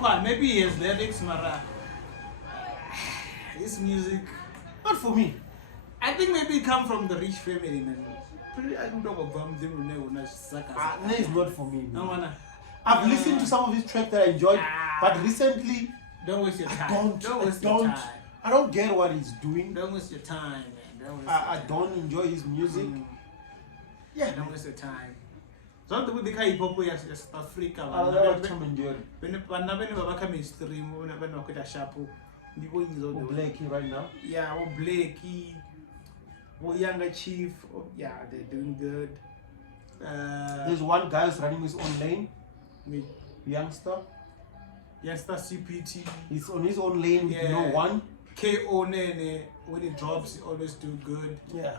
But maybe he has lyrics, Mara. His music. Not for me. I think maybe it come from the rich family, man. I don't know about them. No, it's not for me. No, man. I've listened to some of his tracks that I enjoyed, but recently, don't waste your time. I don't get what he's doing. Don't waste your time, man. I don't enjoy his music. Yeah, don't waste your time. So the way they hip hop is South Africa. I don't enjoy it. When they come mainstream, when they look at Shapo, the boy is on the Blakey right now. Yeah, or Blakey, or Younger Chief. Yeah, they're doing good. There's one guy who's running his own lane. Me. Youngster CPT. He's on his own lane with no one. KO Nene, when it drops, he always do good. Yeah.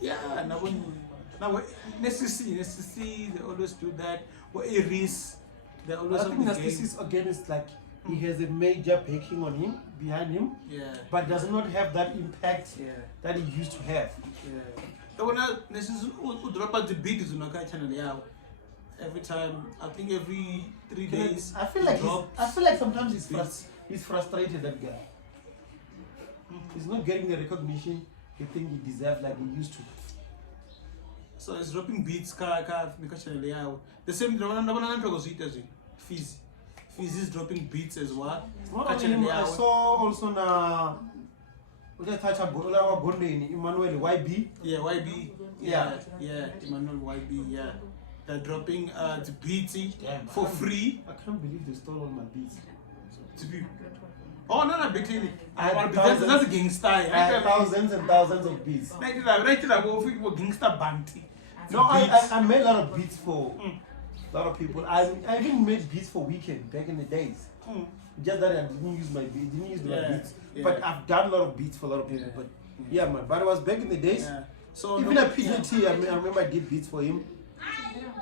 Yeah, now necessity, they always do that. Or A-Reece, they always. I think Necessity again is like he has a major backing on him, behind him. Yeah. But does not have that impact that he used to have. Yeah. The one Necessity who drop out the beat is on our channel. Yeah. Every time, I think every 3 days. I feel like sometimes he's frustrated, that guy. He's not getting the recognition he think he deserves like he used to. So he's dropping beats, the same Fizz is dropping beats as well. I saw also na Emmanuel YB. Yeah, YB. Yeah, Emmanuel YB. Yeah, they're dropping the beats for free. I can't believe they stole all my beats. Oh no, big clearly. That's a gangster. Thousands and thousands of beats. Right, gangster banty. No, I made a lot of beats for a lot of people. I even made beats for Weekend back in the days. Just that I didn't use my beats, beats. Yeah. But I've done a lot of beats for a lot of people. But yeah, man. But it was back in the days. Yeah. So even at PJT, I remember I did beats for him.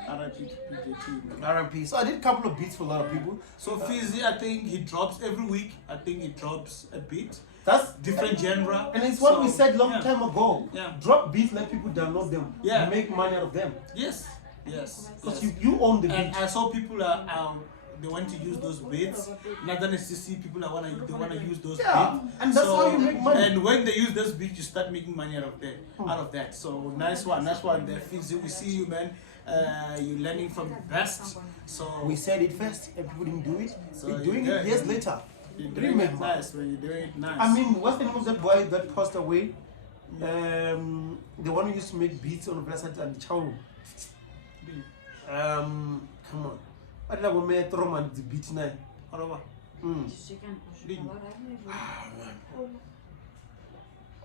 R&P. So I did a couple of beats for a lot of people. So Fizzy, I think he drops every week. I think he drops a beat. That's different genre. And it's what we said long time ago. Yeah. Drop beats, let people download them. Yeah. Make money out of them. Yes. Because you own the beat. And I saw people are they want to use those beats. Not that necessarily people they want to use those beats. And that's how you make money. And when they use those beats, you start making money out of that. So nice one. The things we see you, man. You're learning from the best. So We said it first, and people didn't do it. So We're you're doing good. it years later. you're doing it nice, man. You're doing it nice. I mean, what's the name of that boy that passed away? The one who used to make beats on the Blessed and Chow. Come on. I did have a throw man the beat now. What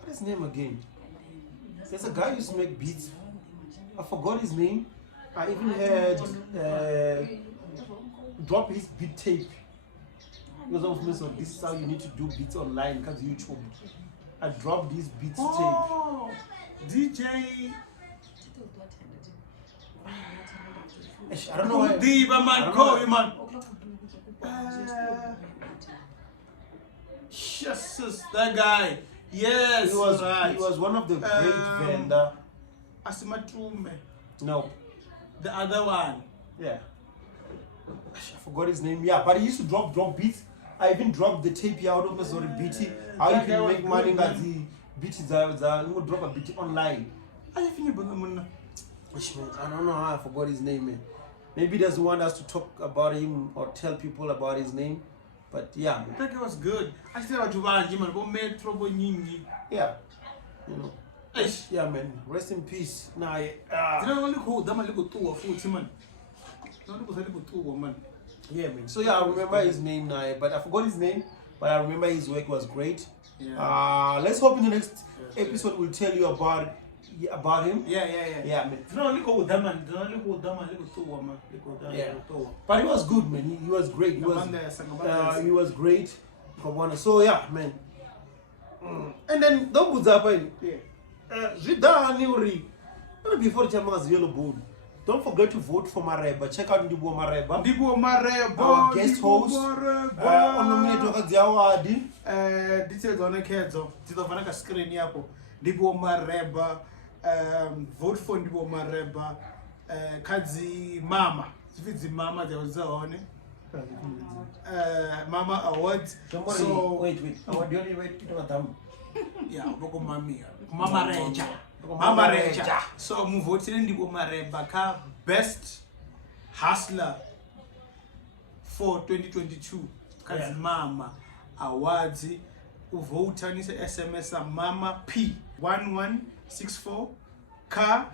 is his name again? There's a guy who used to make beats. I forgot his name. I even heard drop his beat tape. Because of me, so this is how you need to do beats online because YouTube. I dropped this beats Oh, DJ. tape. I don't know why. Diva man, call you man. Jesus, that guy. Yes, He was right. he was one of the great venda. Asimatume. No. The other one. Yeah. I forgot his name. Yeah, but he used to drop beats. I even dropped the tape here out of Missouri BT. How you can make money at the beats that drop a beat online. I think about them. I don't know how I forgot his name, man. Maybe there's one has to talk about him or tell people about his name. But yeah, man. That guy was good. I still have to buy him, but made trouble nyingi. Yeah. You know. Eish. Yeah, man. Rest in peace. Nah, Did I only hold them a little two or 40 man? No, it was a little two man. yeah, man. So yeah, I remember his name now, but I forgot his name. But I remember his work was great. Yeah. Let's hope in the next episode we'll tell you about him. Yeah, man. No, only hold them and only hold them a little two man. Yeah. But he was good, man. He was great. He was great. So yeah, man. And then don't go Zapan. Before Chama's yellow board. Don't forget to vote for Mareba. Check out Ndibo Mareba. Our guest host. Nominated to the award. Details on the kids of the screen yapo. Ndibo Mareba. Vote for Ndibo Mareba. Kazi Mama. If it's the Mama, there was on Mama Awards. So wait. Award only wait to them. Yeah, Boko Mami. Mama Reja. So move vote in Ndibo Mareba ka best hustler for 2022. Kazi Mama Awards. Vote on this SMS Mama P 1164 ka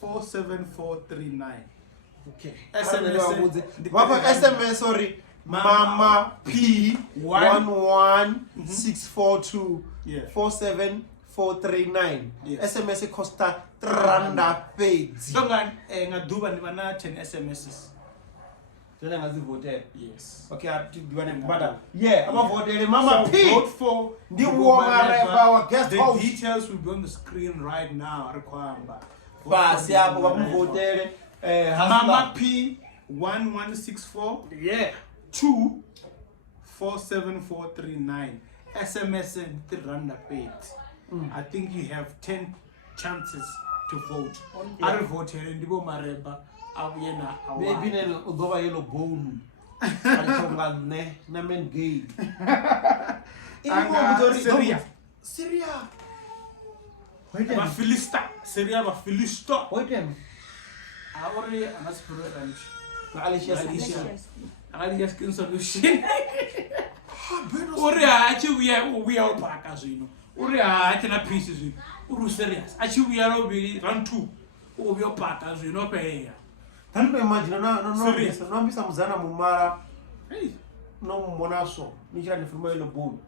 47439. Okay. SMS, sorry. Mama P 11642 47439. SMS costa 300 pages. Dongan ngaduba ni bana 10 SMSs. Then I voted. Yes. Okay, I do want yeah, I'm voted Mama So P. vote for The our guest the house. details will be on the screen right now. Pass yeah, I'm voted Mama P 1164 yeah 47439. SMS and 300 pages. I think you have 10 chances to vote. I vote here in Ndibo Mareba. maybe then udova yellow bone. Ne na men gay. Cyria. Wait a minute. Cyria ba Philista. Wait a minute. Already anaspiro ranch. Alicia Skin solution. Uri achi we are packers, you know. Uri achi na pieces. Uri serious. Achi we are over run two. We are packers, you know, pay. Tanto imagine no Serious. no mbisa muzana mumara. Hey, no monaso. Nijira ni filmo yelo bone.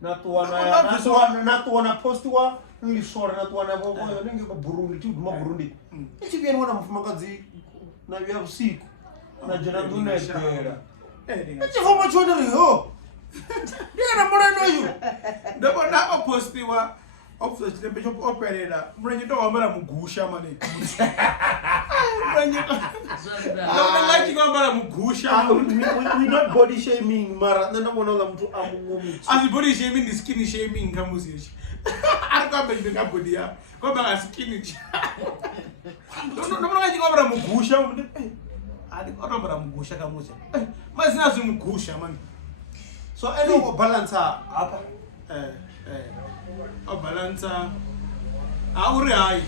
Na tuwana postwa nilishora na tuwana bongo ninge ko Burundi tu ma Burundi. Ichi bien wana mfumakazi na bya usiku. Na jana dunetera. Ichi homo chona riho. Ndira moreno yu. Ndabona opostiwa ofisa chitembe operator. Mrenye to wambala mugusha mane. Mrenye to. Ndabona ngambala mugusha. We not body shaming mara. Nenda mwana mtu amungumi. As body shaming the skinny shaming kamusishi. Arika bende ngabodi ya. Kwa banga skinny. Ndabona ngambala mugusha. Ali orobara mugusha kamusishi. mazina zimgusha man. So eno balancer apa. Balance uri high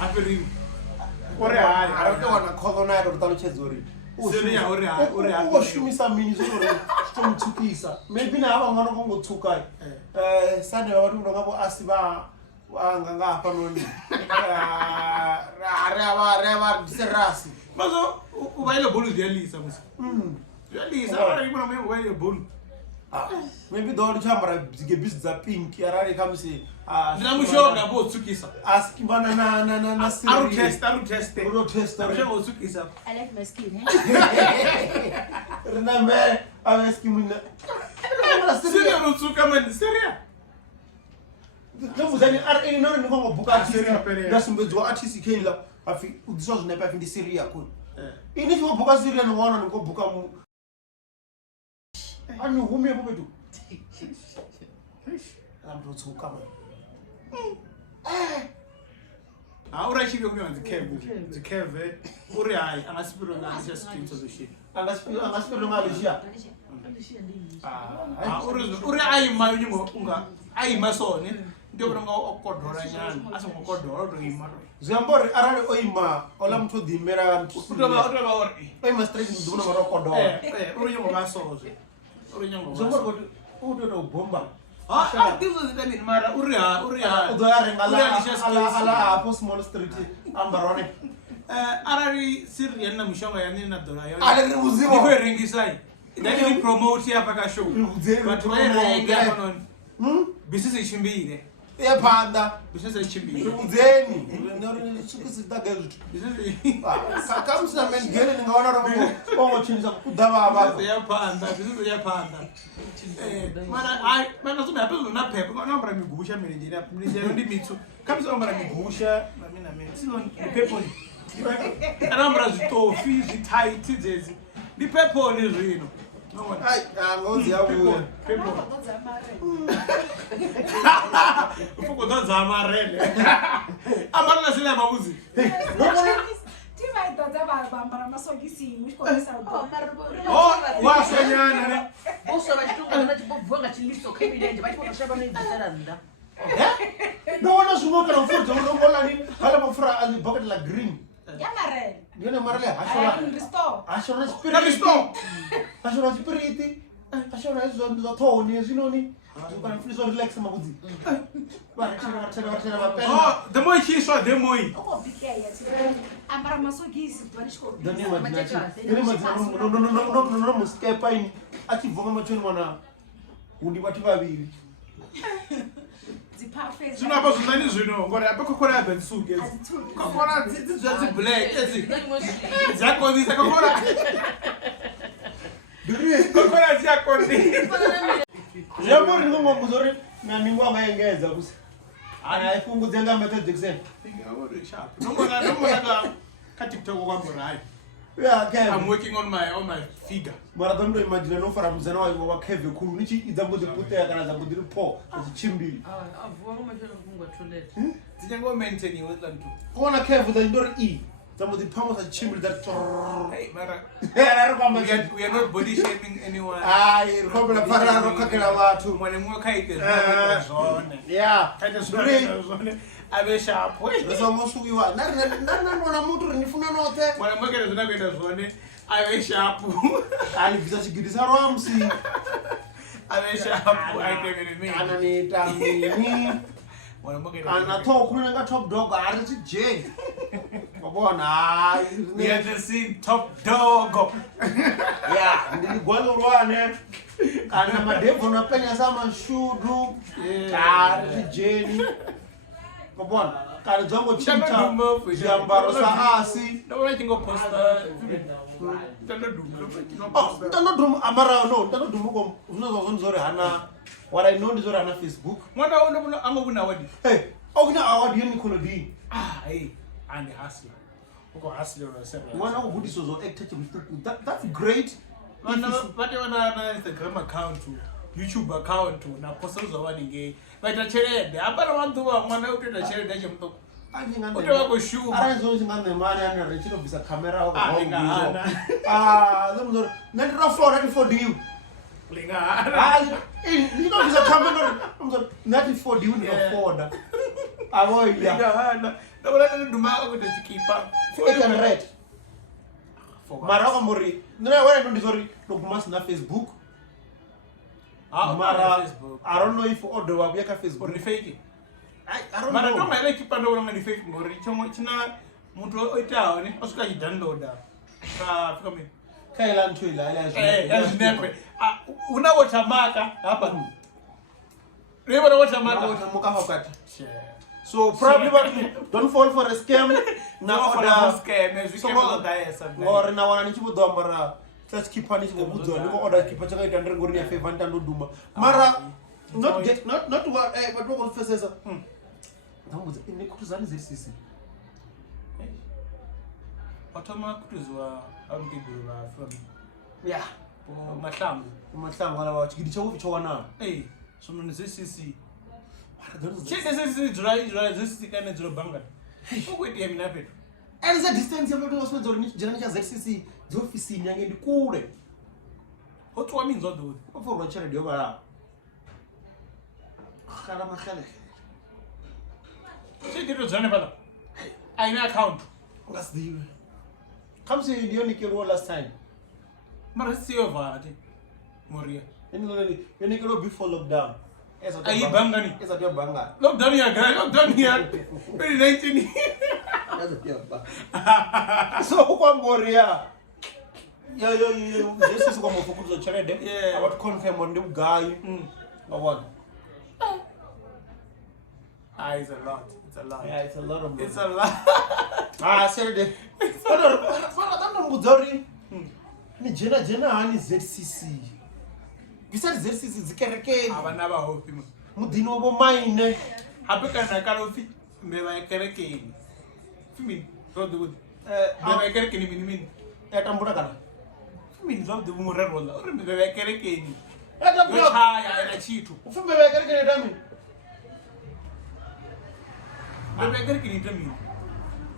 aperi Ore hai, ara to wana colonel or talo chezori. Cyria uri high Shumisa mini zori stomtsukisa. Maybe na aba ngano ngotsuka. Sane watu ngabo asiba nganga apa noni. Reba serasi. mazo ubayile bolu diyalisa musa diyalisa ara ibona mwe ubayile bolu Maybe don't chamber get business a pink, Arari comes in. Namushoga bo tsukisa Ask Bana na aru test test. namushoga tsukisa I like my skin. Remember, I'm asking Cyria no tsuka man Cyria Muzani are no ngo buka Cyria pere nasumbezo artist kela afi udisozo nepa afi Cyria ko ini ngo buka Cyria no wana ngo buka mu Ani humi hapo betu Lamdo tsuka man urashike kunywa zikeve uri hai angasipiro ngani skin to the shit angasipiro ngalishia uri ai mayungo unga ai masone ndio nga okodora nyana asokodora ndo imaro Zambori arale oima ola mtu dimera utoba ori oima straight ndubona maro kodora uri nyongo masoze uri nyongo Zambori udo bomba tizo zitani mara uri ha udare ala hapo small street ambarone arari Cyria na mshonga ya nini na dola yao ale uzima niko ringisai ndani ni promote hapa ka show but wewe ngapa non business ishimbire epanda business ishimbire uzeni nori sukisitaga zutu kakamsa men gele ningaona robo ongo chinza kudaba baba business ya panda mana zuma hapo na pepe kwa namba migusha mrenjera ndi mitsu kamisa namba migusha na mimi sino ni pepe ni namba zitofi zitight zezi ni pepe ni zino ai ngozi yabuya pepe ufuko ndo amarele amana sina mabuzi Tiva itoza bambara masogisi ushkolesa uko. Wasanyana ne Uso bachitunga na chibovanga chiliso kemilenje bachiko shaba no izitaranda. no wana sumoka na ufuta urongola ni hala mafura ali bucket la green Yamare. Yone marale ashora spirit ashora hizo tone zinoni ukana free relax mabuzi the more he saw the more Uko bikeya tira. Ambara masogisi twanishko. no muskepa ini achivonga machoni mwana undi bati babiri Perfect. Sino apa zunani zvino ngori apa kokora bensuke kokora dzidzi black ezi zakonisa kokora kokora zakonisa Yamori ngo muzori na mingwa ngayengeza kusi ana ifungudze ngamba Jackson ngori sharp nomona ka TikTok kwambo right yeah okay I'm working on my figure mara ndo imagine no fara muzana wa Kevin kulu nichi idzambo dziputaya kana dzambo dziri po dzichimbiri Avua machana kungwa toilet. dzinyango maintain wetland too kona Kevin the ndori e dzambo dzipamo dzichimbiri dza hey mara era kwamba we are not body shaming anyone ai rikobela para rokakela watu mwana mwe kaite zone yeah kaite zone abe sharp so mosukiwa nana mutu nifuna note mwana mwe kaite zone kaite zone abe sharp ali visa chigidisa Lwams abe sharp aitemene mimi ananita mini mwana mwe kaite ana to kulina nga top dog ari chijeng wabona we have to see top dog yeah ndini gwalo lwane kana madevo na penya sama shudu ari chijeni wabona kana dzango chinta jambaro sa asi no tingo posta tanodum amara no tanodum ko unozozori hana what I know ndizori hana Facebook mwana ono angobuna wadi hey ogina award yeni kolodi hey and hustler uko hustler yourself mwana ubudiso zo actor that's great but wana Instagram account YouTube account na posta zo wani nge baita cherede apana wantu wa mwana utenda cherede ache mtoko Utova kushuma. Arizona ngane mali ana chinobvisa camera wako. Lingahana. Ndira Florida for you. Lingahana. Chinobvisa camera. Ndati for you no Florida. Avoid ya. Lingahana. Ndabona nduma ukuthi chikipa. 800. Mara wakamuri. Ndina wena ndizori noguma sina Facebook. Mara I don't know if order wabuyeka Facebook. Or fake. I don't Mara know. ndoma ile kipando wona ndi fake ngori china muntu oitawo ne osuka downloada. Fika mimi. Kaila ntwila Yazinepe. Una watermark hapa. Leba na watermark. So probably don't fall for a scam. Na order scam, or na wana nichibudo mara let's keep punish ngobudzo ndiko order keep chaka itandre ngori ya favor ntando duma. Mara not what but what first says ndamudza ine kutuzani zesisi. Otoma kutuzwa abugiburu ba from. Yeah. Mahlangu Wala wachigidi chawo vichwana. Sono zesisi. Those Chese dry zesisi kana dro banga. Ukweti ya mina petu. and the distance yabantu oswenza njana cha ZCC office nyange ndikule. Otwa means odo. For watch radio bara. Khala makhale. Chidiro zane bala. Aina account. That's the come say you only came last time. Mara siyo ati. Moria. You need to before lockdown. Ayi banga ni. Esa tia banga. Lockdown ya guy, lockdown ya 2019. Esa tia banga. So kwa Moria. Yo, this is kwa mfukuzo chalede. Yeah. About confirm on the guy. What? It's a lot. It's a lot. Yeah, it's a lot of money. It's a lot. Saturday. But mudori. Ni jena hani ZCC. Besides ZCC zikereke. Abana ba hopi mo. Mudino bo mine. Habeka na karofi mbeba kereke. Fimi god good. Mbeba kereke ni mini. Yatambura kana. Fimi zwa de murero wala. Ore mbeba kereke ni. Yatambura. Haya ina chitu. Ufumbe bekereke ni dami. Mbeba kereke ni dami.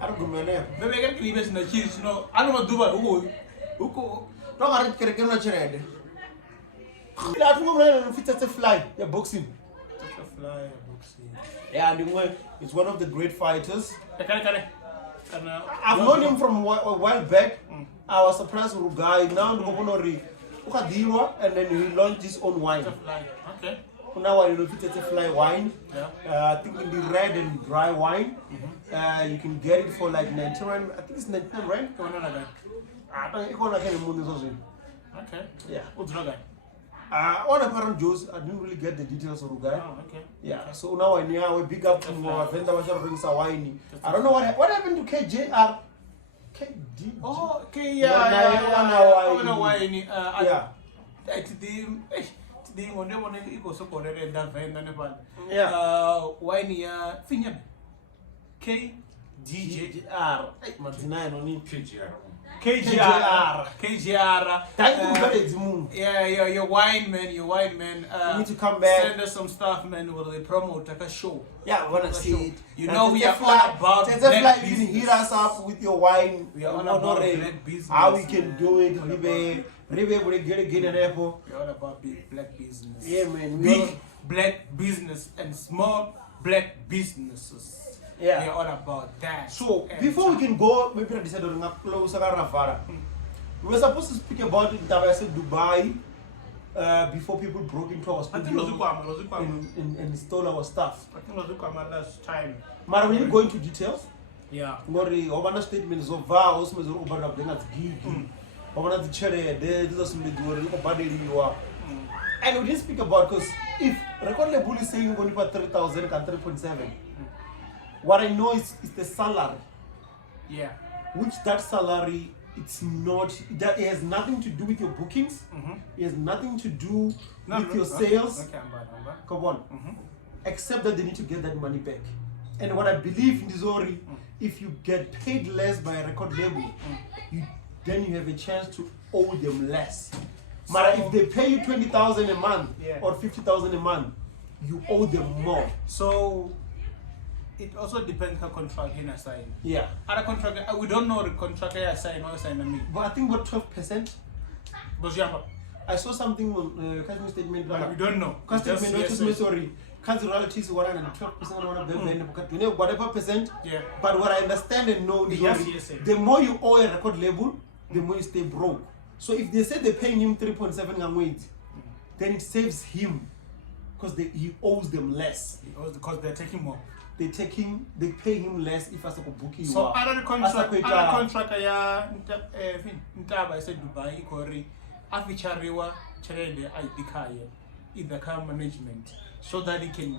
Argumene. Mbeba kereke ni besi na chitu no. Anu maduba uko Don't kereke na cherede. La tu ngomre fit a fly. Yeah, boxing. Fly boxing. Yeah, and it's one of the great fighters. Kare. I've known him from a while back. I was surprised with the guy. Now I'm going to and then he launched his own wine. Okay. Now I know it's a fly wine. Yeah. I think in the red and dry wine. You can get it for like 90 rand. I think it's 99 rand. Come on, guy. I don't know. Okay. Yeah. What's the guy? One apparent Joe's, I didn't really get the details of the guy. Oh, okay. Yeah, so now I know we big up to Venda wine. I don't know what happened to KJR. KD. Oh, okay, yeah. Today, one day, it was so called that Venda Nepal. Yeah. Wine, yeah, Finyam. KGR. Martina, no need KGR. Yeah, your wine man. you need to come back. Send us some stuff, man. Where they promote like a show. Yeah, we wanna see it. You know we are all about black business. You can hit us up with your wine. We are all about black business. How we can do it. We are all about big black business. Yeah, man. Big black business and small black businesses. Yeah. We are all about that. So before we can go, maybe I decided to close Ravara. We were supposed to speak about it in Dubai before people broke into our studio and stole our stuff. I think it was last time. Mara, we didn't go into details. Yeah. Ngori obana statements of vows mezo ubana kudenga gig. Obana dichere these are some ngori obadeliwa. And we didn't speak about because if record label is saying going to 3,000 and 3.7. What I know is the salary. Yeah. Which that salary, it's not, that it has nothing to do with your bookings. It has nothing to do with your sales. Okay, Come on. Except that they need to get that money back. And what I believe in Zori, if you get paid less by a record label, then you have a chance to owe them less. But if they pay you 20,000 a month or 50,000 a month, you owe them more. So it also depends how contract you sign. Yeah. Other contract, we don't know the contract you sign or sign me. But I think about 12%. But yeah, I saw something on customer statement. but we don't know. Customer Just statement, hearsay. sorry. Customer royalties 112% on whatever percent. Yeah. But what I understand and know is Yes, yes, yes. the more you owe a record label, the more you stay broke. So if they say they're paying him 3.7 ngangwezi, then it saves him because he owes them less. Because they're taking more. They pay him less if I book you. So other contract ya ntaba I said Dubai Kori afichariwa chelede aidikaye in the car management so that he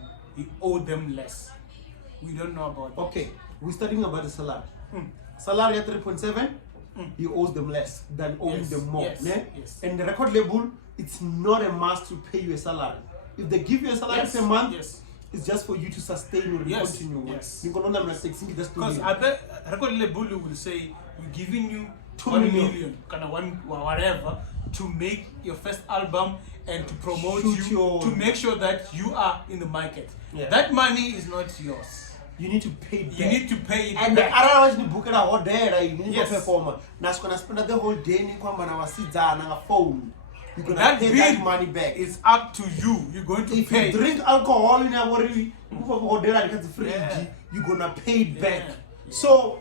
owe them less. We don't know about that. Okay, we're studying about the salary. Salary at 3.7, he owes them less than owing Yes, them more. yes, ne? yes. And the record label, it's not a must to pay you a salary. If they give you a salary Yes, per month, yes. it's just for you to sustain or Yes, continue. yes. Because Because I bet record label will say we're giving you 2 1 million. million, kind of one whatever, to make your first album and to promote Shoot you, your- to make sure that you are in the market. Yeah. That money is not yours. you need to pay it You back. need to pay it And back. otherwise you book it out there, you need Yes. to perform. Now gonna spend the whole day in a phone. You're gonna That pay bill that money back. It's up to you. You're going to If pay. you drink alcohol in our free, Yeah. you're gonna pay it back. Yeah. So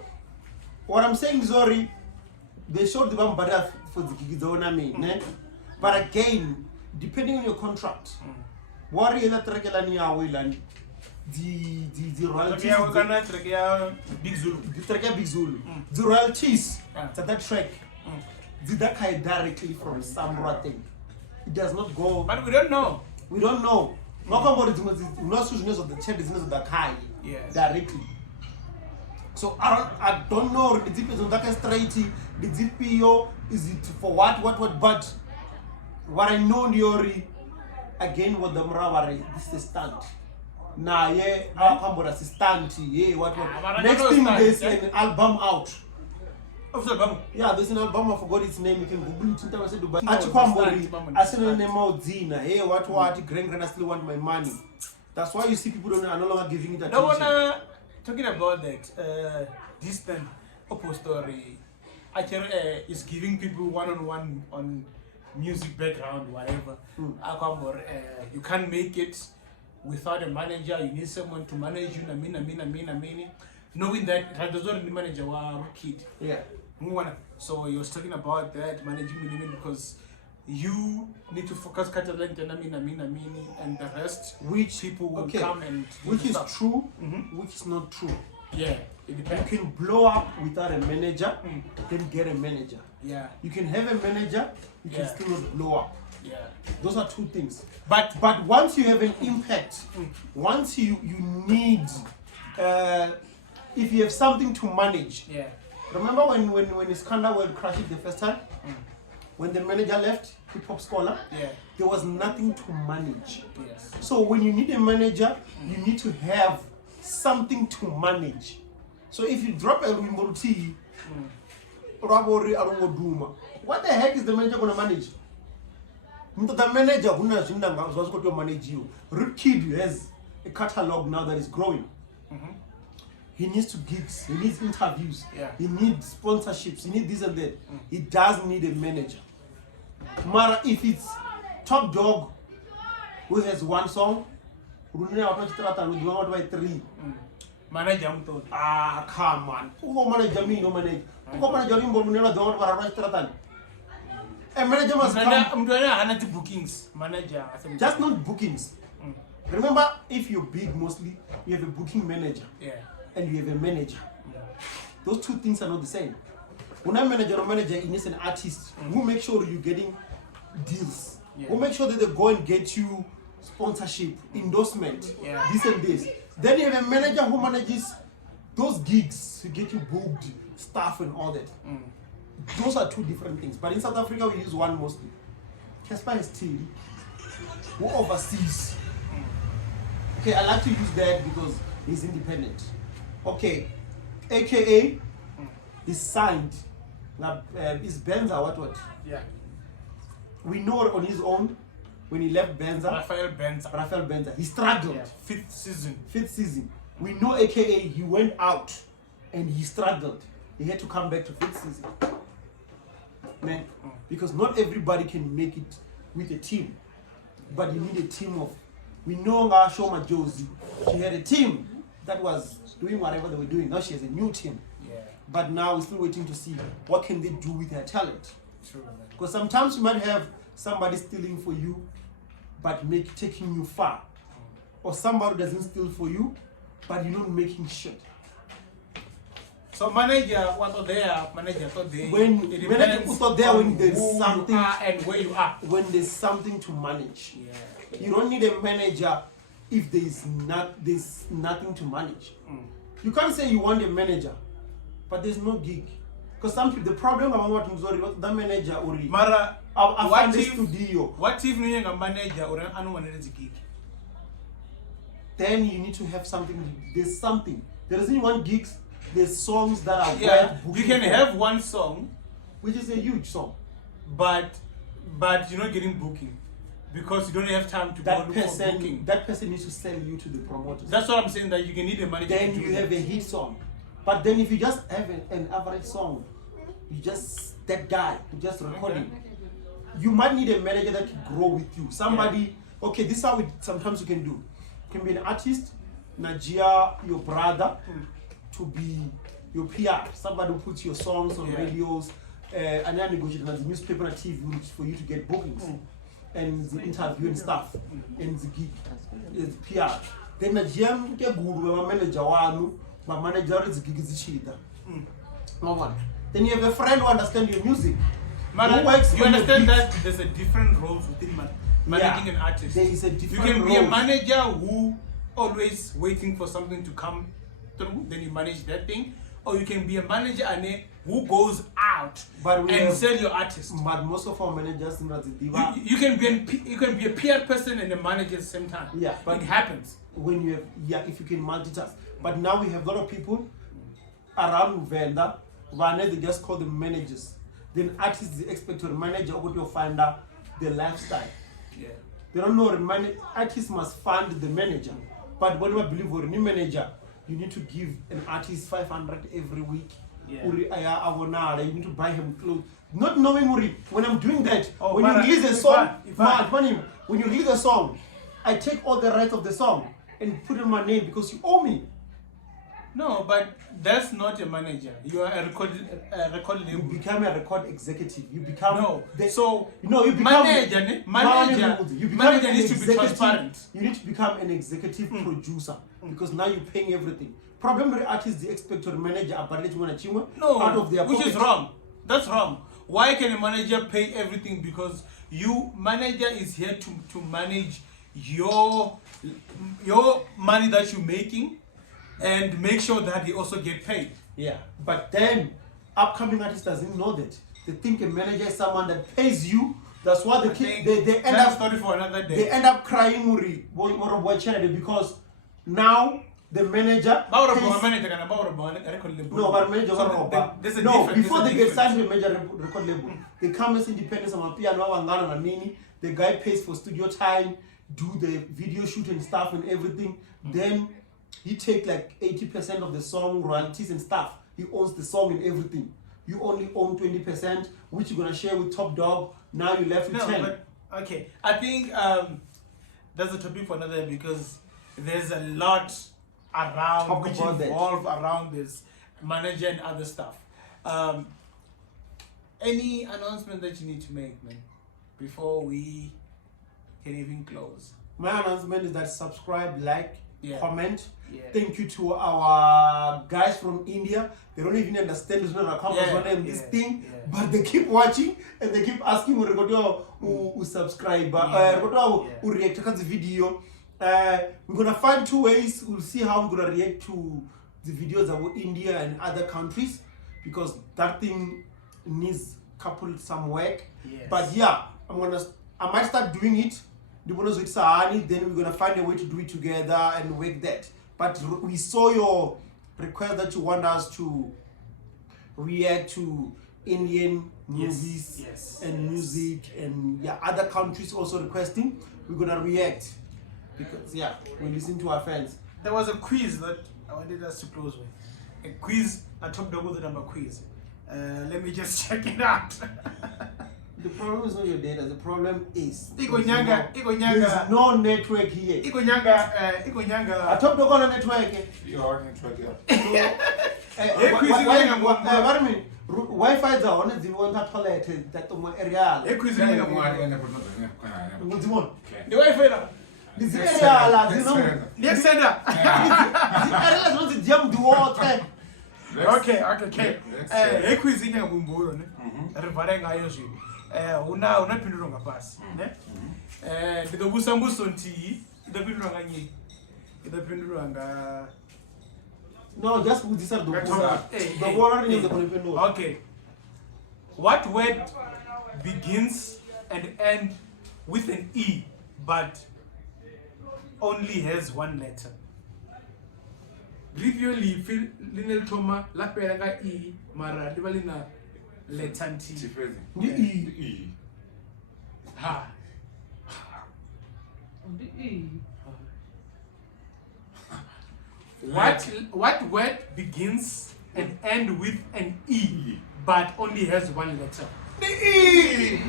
what I'm saying, sorry, they showed the bambada for the gigs, but again, depending on your contract, what are the royalties? Big Zulu. The track Big Zulu. The royalties Yeah. to that track did that kind directly from Samra thing. It does not go. But we don't know. We don't know. Not the chat is not the Kai Yes. directly. So I don't know. It depends on that strategy. The DPO is it for what? But what I know, Niori, again, what the Mrawari, this is stunt. Nah, yeah, I'm assistant. Yeah, what? but I Next don't thing, know there's stunt, an album out. Of the album. Yeah, there's an album. I forgot its name. You can Google it. I said, but No, I said, Nema Media. Hey, what? Grand I still want my money. That's why you see people are no longer giving it No attention. one talking about that. This time, Oppo story. Actually, is giving people one-on-one on music background, whatever. You can't make it without a manager. You need someone to manage you. Knowing that it does not manager wa kid. Yeah. So he was talking about that managing minimum because you need to focus catalan and the rest Which people will okay, come and do which the is stuff. true, which is not true. Yeah, it You depends. can blow up without a manager, then get a manager. Yeah, You can have a manager, you can Yeah. still not blow up. yeah. Those are two things. But But once you have an impact, once you need, if you have something to manage. yeah, Remember when Iskandar will crash it the first time? When the manager left, Hip Hop Scholar, yeah, there was nothing to manage. yes. So when you need a manager, you need to have something to manage. So if you drop a Wimboruti, what the heck is the manager going to manage? The manager who to manage you. Root Kid has a catalog now that is growing. He needs to gigs, he needs interviews, Yeah. he needs sponsorships, he needs this and that. He does need a manager. Mara, if it's Top Dog who has one song, by three. Manager mtoto. Ah, come on. Who manage me? No manage. Who manage Rimbo Munela don't want a manager must come. Hana bookings. Manager. Just not bookings. Remember, if you're big mostly, you have a booking manager Yeah. and you have a manager. Those two things are not the same. When a manager is an artist, who make sure you're getting deals. Yeah. Who make sure that they go and get you sponsorship, endorsement, Yeah. this and this. Then you have a manager who manages those gigs to get you booked, staff and all that. Those are two different things. But in South Africa, we use one mostly. Casper is still who oversees. Okay, I like to use that because he's independent. Okay, AKA is signed. Now, is Benza what? Yeah. We know on his own when he left Benza, Rafael Benz. Rafael Benza, he struggled. Yeah. Fifth season. 5th season. We know AKA he went out and he struggled. He had to come back to fix season. Man, because not everybody can make it with a team. But you need a team of, we know Shoma Josie, she had a team that was doing whatever they were doing. Now she has a new team. Yeah. But now we're still waiting to see what can they do with their talent. True. Because sometimes you might have somebody stealing for you, but taking you far. Or somebody doesn't steal for you, but you're not making shit. So manager, what there? Manager thought they. When it manager depends thought there on when there's who something you are and where you are. when there's something to manage. Yeah. You don't need a manager if there's nothing to manage. You can't say you want a manager, but there's no gig. Because some people, the problem about what the manager or Mara, what if studio, what if you are a manager or an animal gig? then you need to have something. There's something. There isn't one gigs. There's songs that are Yeah, worth you booking can for, have one song, which is a huge song. but you're not getting booking because you don't have time to go That look for booking. person needs to send you to the promoters. That's what I'm saying. That you can need a manager. Then to do you have that. a hit song. But then if you just have an average song, you just that guy who just recording. You might need a manager that can grow with you. Somebody, okay, this is how sometimes you can do. You can be an artist, Najia, your brother, to be your PR. Somebody who puts your songs on radios, and then negotiate with the newspaper and TV for you to get bookings. And the interview and stuff. And the gig. It's PR. Then Najia get good with my manager, my manager is the gig is cheater. No one. Then you have a friend who understands your music. Man, Who works you on the understand beat. that there's a different roles within managing an artist. There is a You different can be a roles. manager who always waiting for something to come through, then you manage that thing. Or you can be a manager who goes out But we and have- sell your artist. But most of our managers know the diva. You can be a PR person and a manager at the same time. Yeah, but it happens. When you have, if you can multitask. But now we have a lot of people around Venda, they just call them managers. Then artists expect to manager or to find out the lifestyle. Yeah. They don't know artists must fund the manager. But when we believe we're a new manager, you need to give an artist 500 every week. Yeah. You need to buy him clothes. Not knowing when I'm doing that, Oh, when you but release a if song, I- when you release a song, I take all the rights of the song and put in my name because you owe me. No, but that's not a manager. You are a record You label. become a record executive. You become No. the, So you become manager you become manager an needs to be executive- transparent. You need to become an executive producer because now you're paying everything. Problem with artists, they expect to manager No, out of their which is pocket. wrong. That's wrong. Why can a manager pay everything? Because manager is here to manage your money that you're making and make sure that they also get paid. Yeah, but then upcoming artists doesn't know that. They think a manager is someone that pays you. That's why they keep they end That's up story for another day. they end up crying because now the manager Bawra pays- Bawra manager kana Bawra Bawra record label. No, but manager So there's a no, difference, before there's they a get difference. signed to a major record label, they come as independent on piano wangana na nini. The guy pays for studio time, do the video shoot and stuff and everything. Then he take like 80% of the song royalties and stuff. He owns the song and everything. You only own 20%, which you're gonna share with Top Dog. Now you left with No, 10. but okay. I think that's a topic for another day because there's a lot around Talk which about that. involve around this manager and other stuff. Any announcement that you need to make, man, before we can even close? My announcement is that subscribe, like, Yeah. comment. Yeah. Thank you to our guys from India. They don't even understand this Yeah, thing, yeah. but they keep watching and they keep asking who subscribe, who react to the video. We're gonna find 2 ways. We'll see how we're gonna react to the videos about India and other countries because that thing needs coupled some work. Yes. But yeah, I might start doing it. Then we're gonna find a way to do it together and work that. But we saw your request that you want us to react to Indian movies and music and other countries also requesting. We're gonna react because we listen to our fans. There was a quiz that I wanted us to close with a quiz, a top double the number quiz. Let me just check it out. The problem is not your data. The problem is Iko nyanga. there's no network here. Iko nyanga. I talked about network. Your network. Wi-Fi is on the one toilet that the area. The The Wi-Fi. area, Yes, sir. not the jam do water. Okay. Hey, quiz in your bumbo, ne? Referring I use you. Una pindu pass, ne? The busambuson tea, the pindu the pindu. No, just put this up the water in the pindu. Okay. What word begins and ends with an E, but only has one letter? Review feel linel toma la peranga E mara dibalina letter T. E. Ha. What word begins and ends with an E but only has one letter? The E.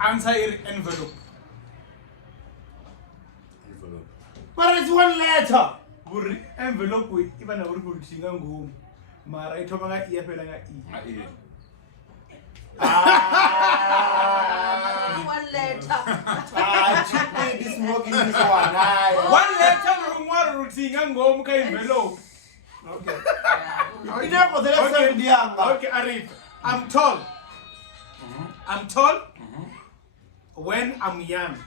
Answer envelope. But it's one letter. Envelope with even a good thing. Mara itomanga E apelanga E. One letter. This smoking this one. One letter one routine and go envelope. Okay. Okay, A-Reece. I'm tall. I'm tall when I'm young,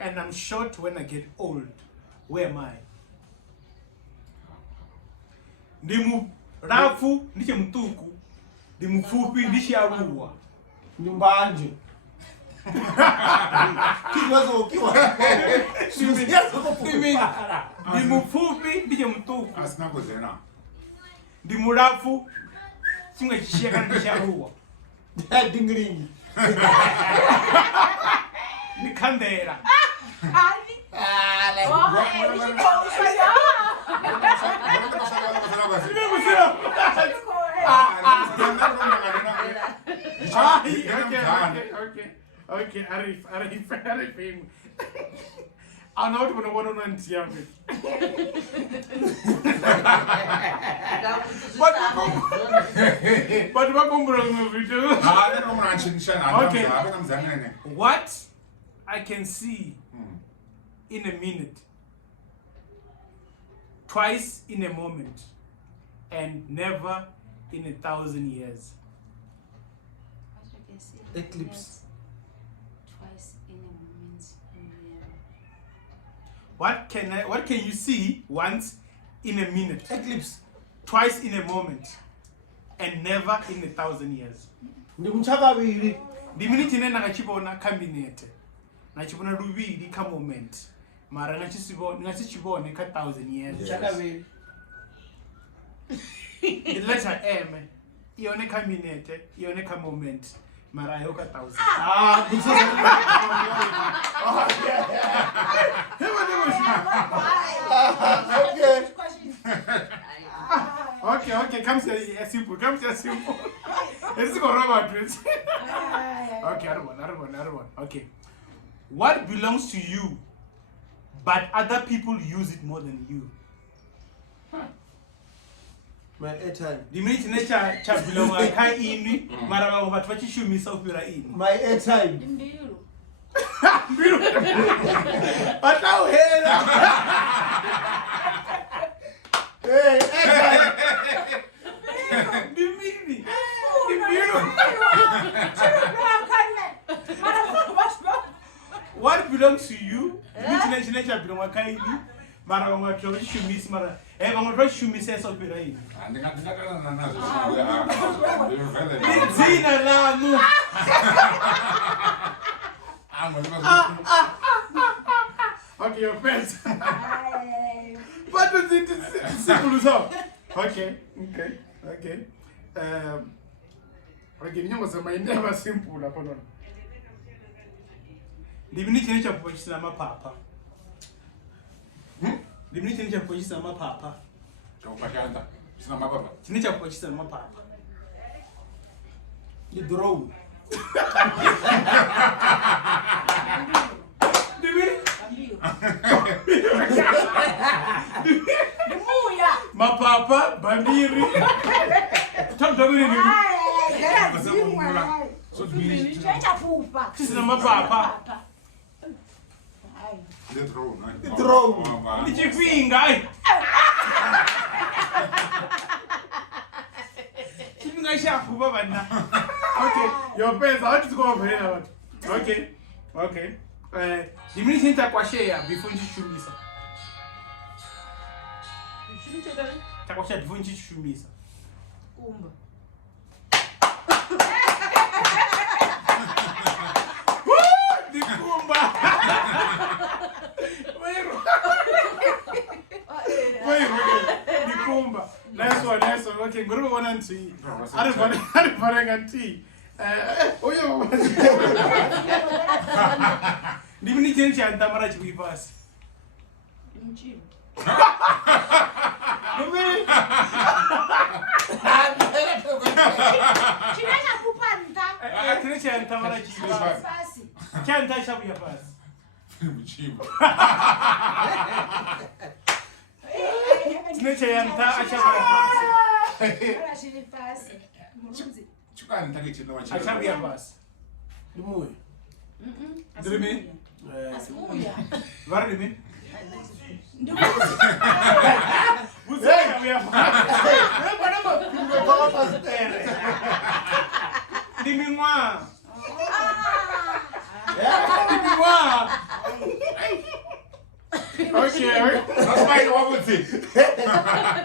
and I'm short when I get old. Where am I? Ndimu rafu ndiche mtuku. Ndimu fupi ndiche aruwa. Nyumbanje. Ndimu fupi ndiche mtuku. Asina kuzena. Ndimu rafu singa chisheka ndiche aruwa. Dingling. Nikandera. Okay, A-Reece. I'm not going to want to answer it. But what I can see in a minute, twice in a moment, and never in 1,000 years. Eclipse. Twice in a moment. What can you see once in a minute? Eclipse. Twice in a moment, and never in 1,000 years. Ndimchakaviri. The minute nena ngachibona cabinet. Nachibona lubili ka moment. Mara ngachichibone ka 1,000 years. Chakaviri. The letter M. Ione cabinet, ione ka moment. Mara yoka 1,000. Okay, come here, simple. Let's go Robert. Okay, other one. Okay. What belongs to you, but other people use it more than you? My airtime. The minute nature cha belong kai ini, mara ba batho ba tshishumisa upira ini. My airtime. Mbiru. But now here. Hey, airtime. Dimini. What belongs to you? Which nature belong kai ini? Mara ba batho ba tshishumisa mara. Vamos para shumisa essa opera aí. Zina lá no. Okay, your friends. What does it simple so? Okay. Okay, nyongo sema never simple hapo ndo. Ndibini chene cha kupochisa mapapa. Ndimini chini chakupochisa mapapa. Chakupashanda. Sina mapapa. Chini chakupochisa mapapa. Ni drone. Mapapa, bandiri. Tambiri ni. So diminished. Sina mapapa. The throne. The throne. Ni chifinga ai. Chifinga shakuba bana. Okay, your best. How to go over here? Okay. Dimini chini chakwashare before nchishumisa. Chakwashare before nchishumisa. Kumba. Dikumba. Dikumba. Nice one. Okay, nguru wana nti. Arifanya nti. Oyo. Dimini chini cha ndamara chibipasi. Mchini. Dimini. Chinacha kupanda. Chini cha ndamara chibipasi. Chanta shabu ya pasi. Mchiba. Chini cha ndamara shabu ya pasi. Ara chini pasi. Murunzi. Chukani nitake chino wacha. Shabu ya pasi. Dimuwe. Dirimi. Asimuya. Vara dimi. Ndugu. Buze shabu ya pasi. Nimetoka pastere. Dimingwa. Okay. That's why you want to.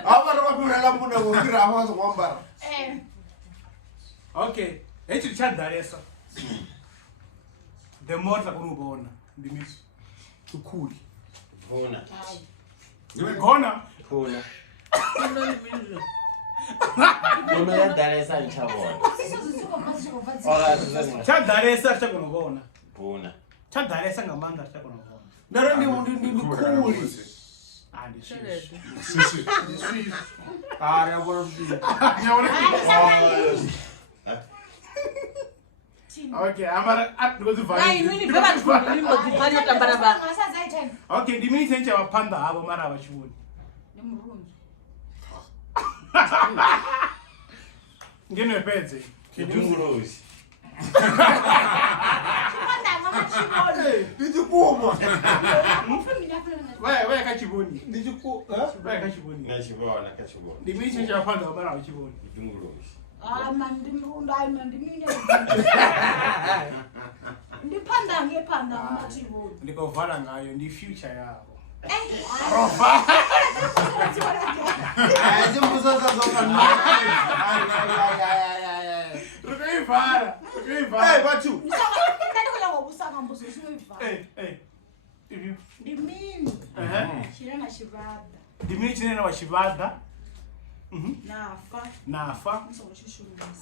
Abantu baphumelela muna ngokira amazo ngombara. Okay. Echi chadaresa. The more la kunubona. Ndimiso. Tukuli. Vuna. Gona. Vuna. Vuna daresa nchabona. Ora Chadaresa chakunubona. vuna. Chadaresa ngamanda chakunubona. Ndara ndi kuli. Andi shishi. Sisi. Yabona mfika. Okay, amara because Ai, nini beba tulimbo zifanya tambara ba. Okay, dimini sencha wapanda abo mara abachibuni. Ni murunzi. Ngene peze. Kijunguruzi. Kupanda mama chiboni. Ndichikuma. Wewe kachibuni. Ndichikuma. Kachibuni. Nachibona. Dimini sencha wapanda abo mara abachibuni. Kijunguruzi. Mandi mrunda mandi mine. Ndipanda ngepanda mama chiboni. Ndikovala ngayo ndi future yabo. Zimbuzo zazoka. Rukaivara. Hey, Batu. Ndikola ngobusaka mbuzo simuva. If Ndimini. Chirana chivada. Dimini chinena wachivada. Nafa.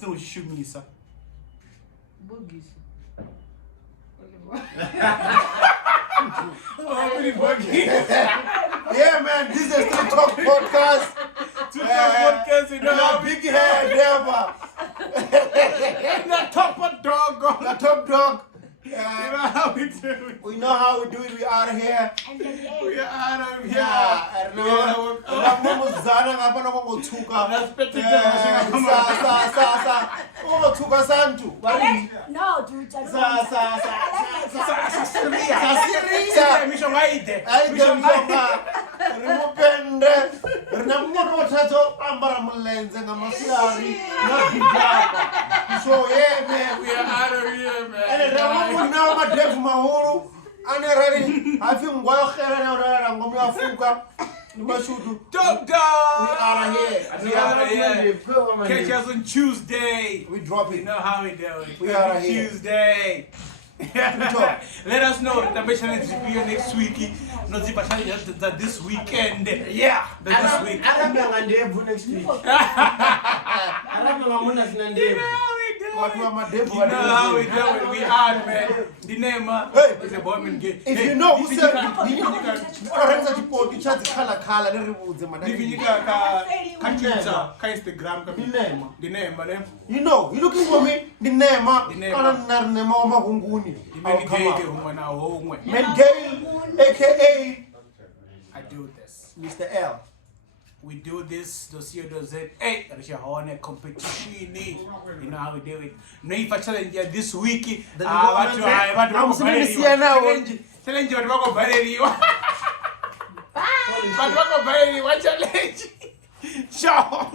Singushishumisa. Bogisi. Yeah, man, this is Street Talk Podcast. Podcast, you know. Big head, never. The top dog. The top dog. You know how we do it. We know how we do it. We are here. And then We are out of here. Yeah, I know. Ngomuzana ngapha nokungothuka. Ungothuka santu. no, dude. Cyria. Misho ngaide. Rimupende. Rinamuntu othatha ambara mulenze ngamasiyari na gitara. So yeah, man. We are out of here, man. And now my dev mahulu. Ane ready. I feel ngwakhela na ora ngomyafuka. Nimashudu. Top dog. We are here. We are here. Catch us on Tuesday. We drop You it. know how we do it. We are here. Tuesday. Let us know the mission is to be here next week. Not that this weekend. Yeah, this week. Arabanga ndevu next week. Arabanga muna sina You ndevu. know how we do Watu wa mademo You know how we do it, we are, man. The Nema is a woman gay. if you know who said oranza chipoti chazi khala neribudze madam. Nivinyika ka Twitter, ka Instagram, ka Nema. The Nema, ne? You know, you looking for me? The Nema. The Nema. Kana narnema wa mahunguni. Many gay woman now home. Men gay, AKA I do this. Mr. L. We do this, dossier does it. Hey, there's your own competition. You know how we do it. No, if I challenge this week, challenge challenge. Ciao.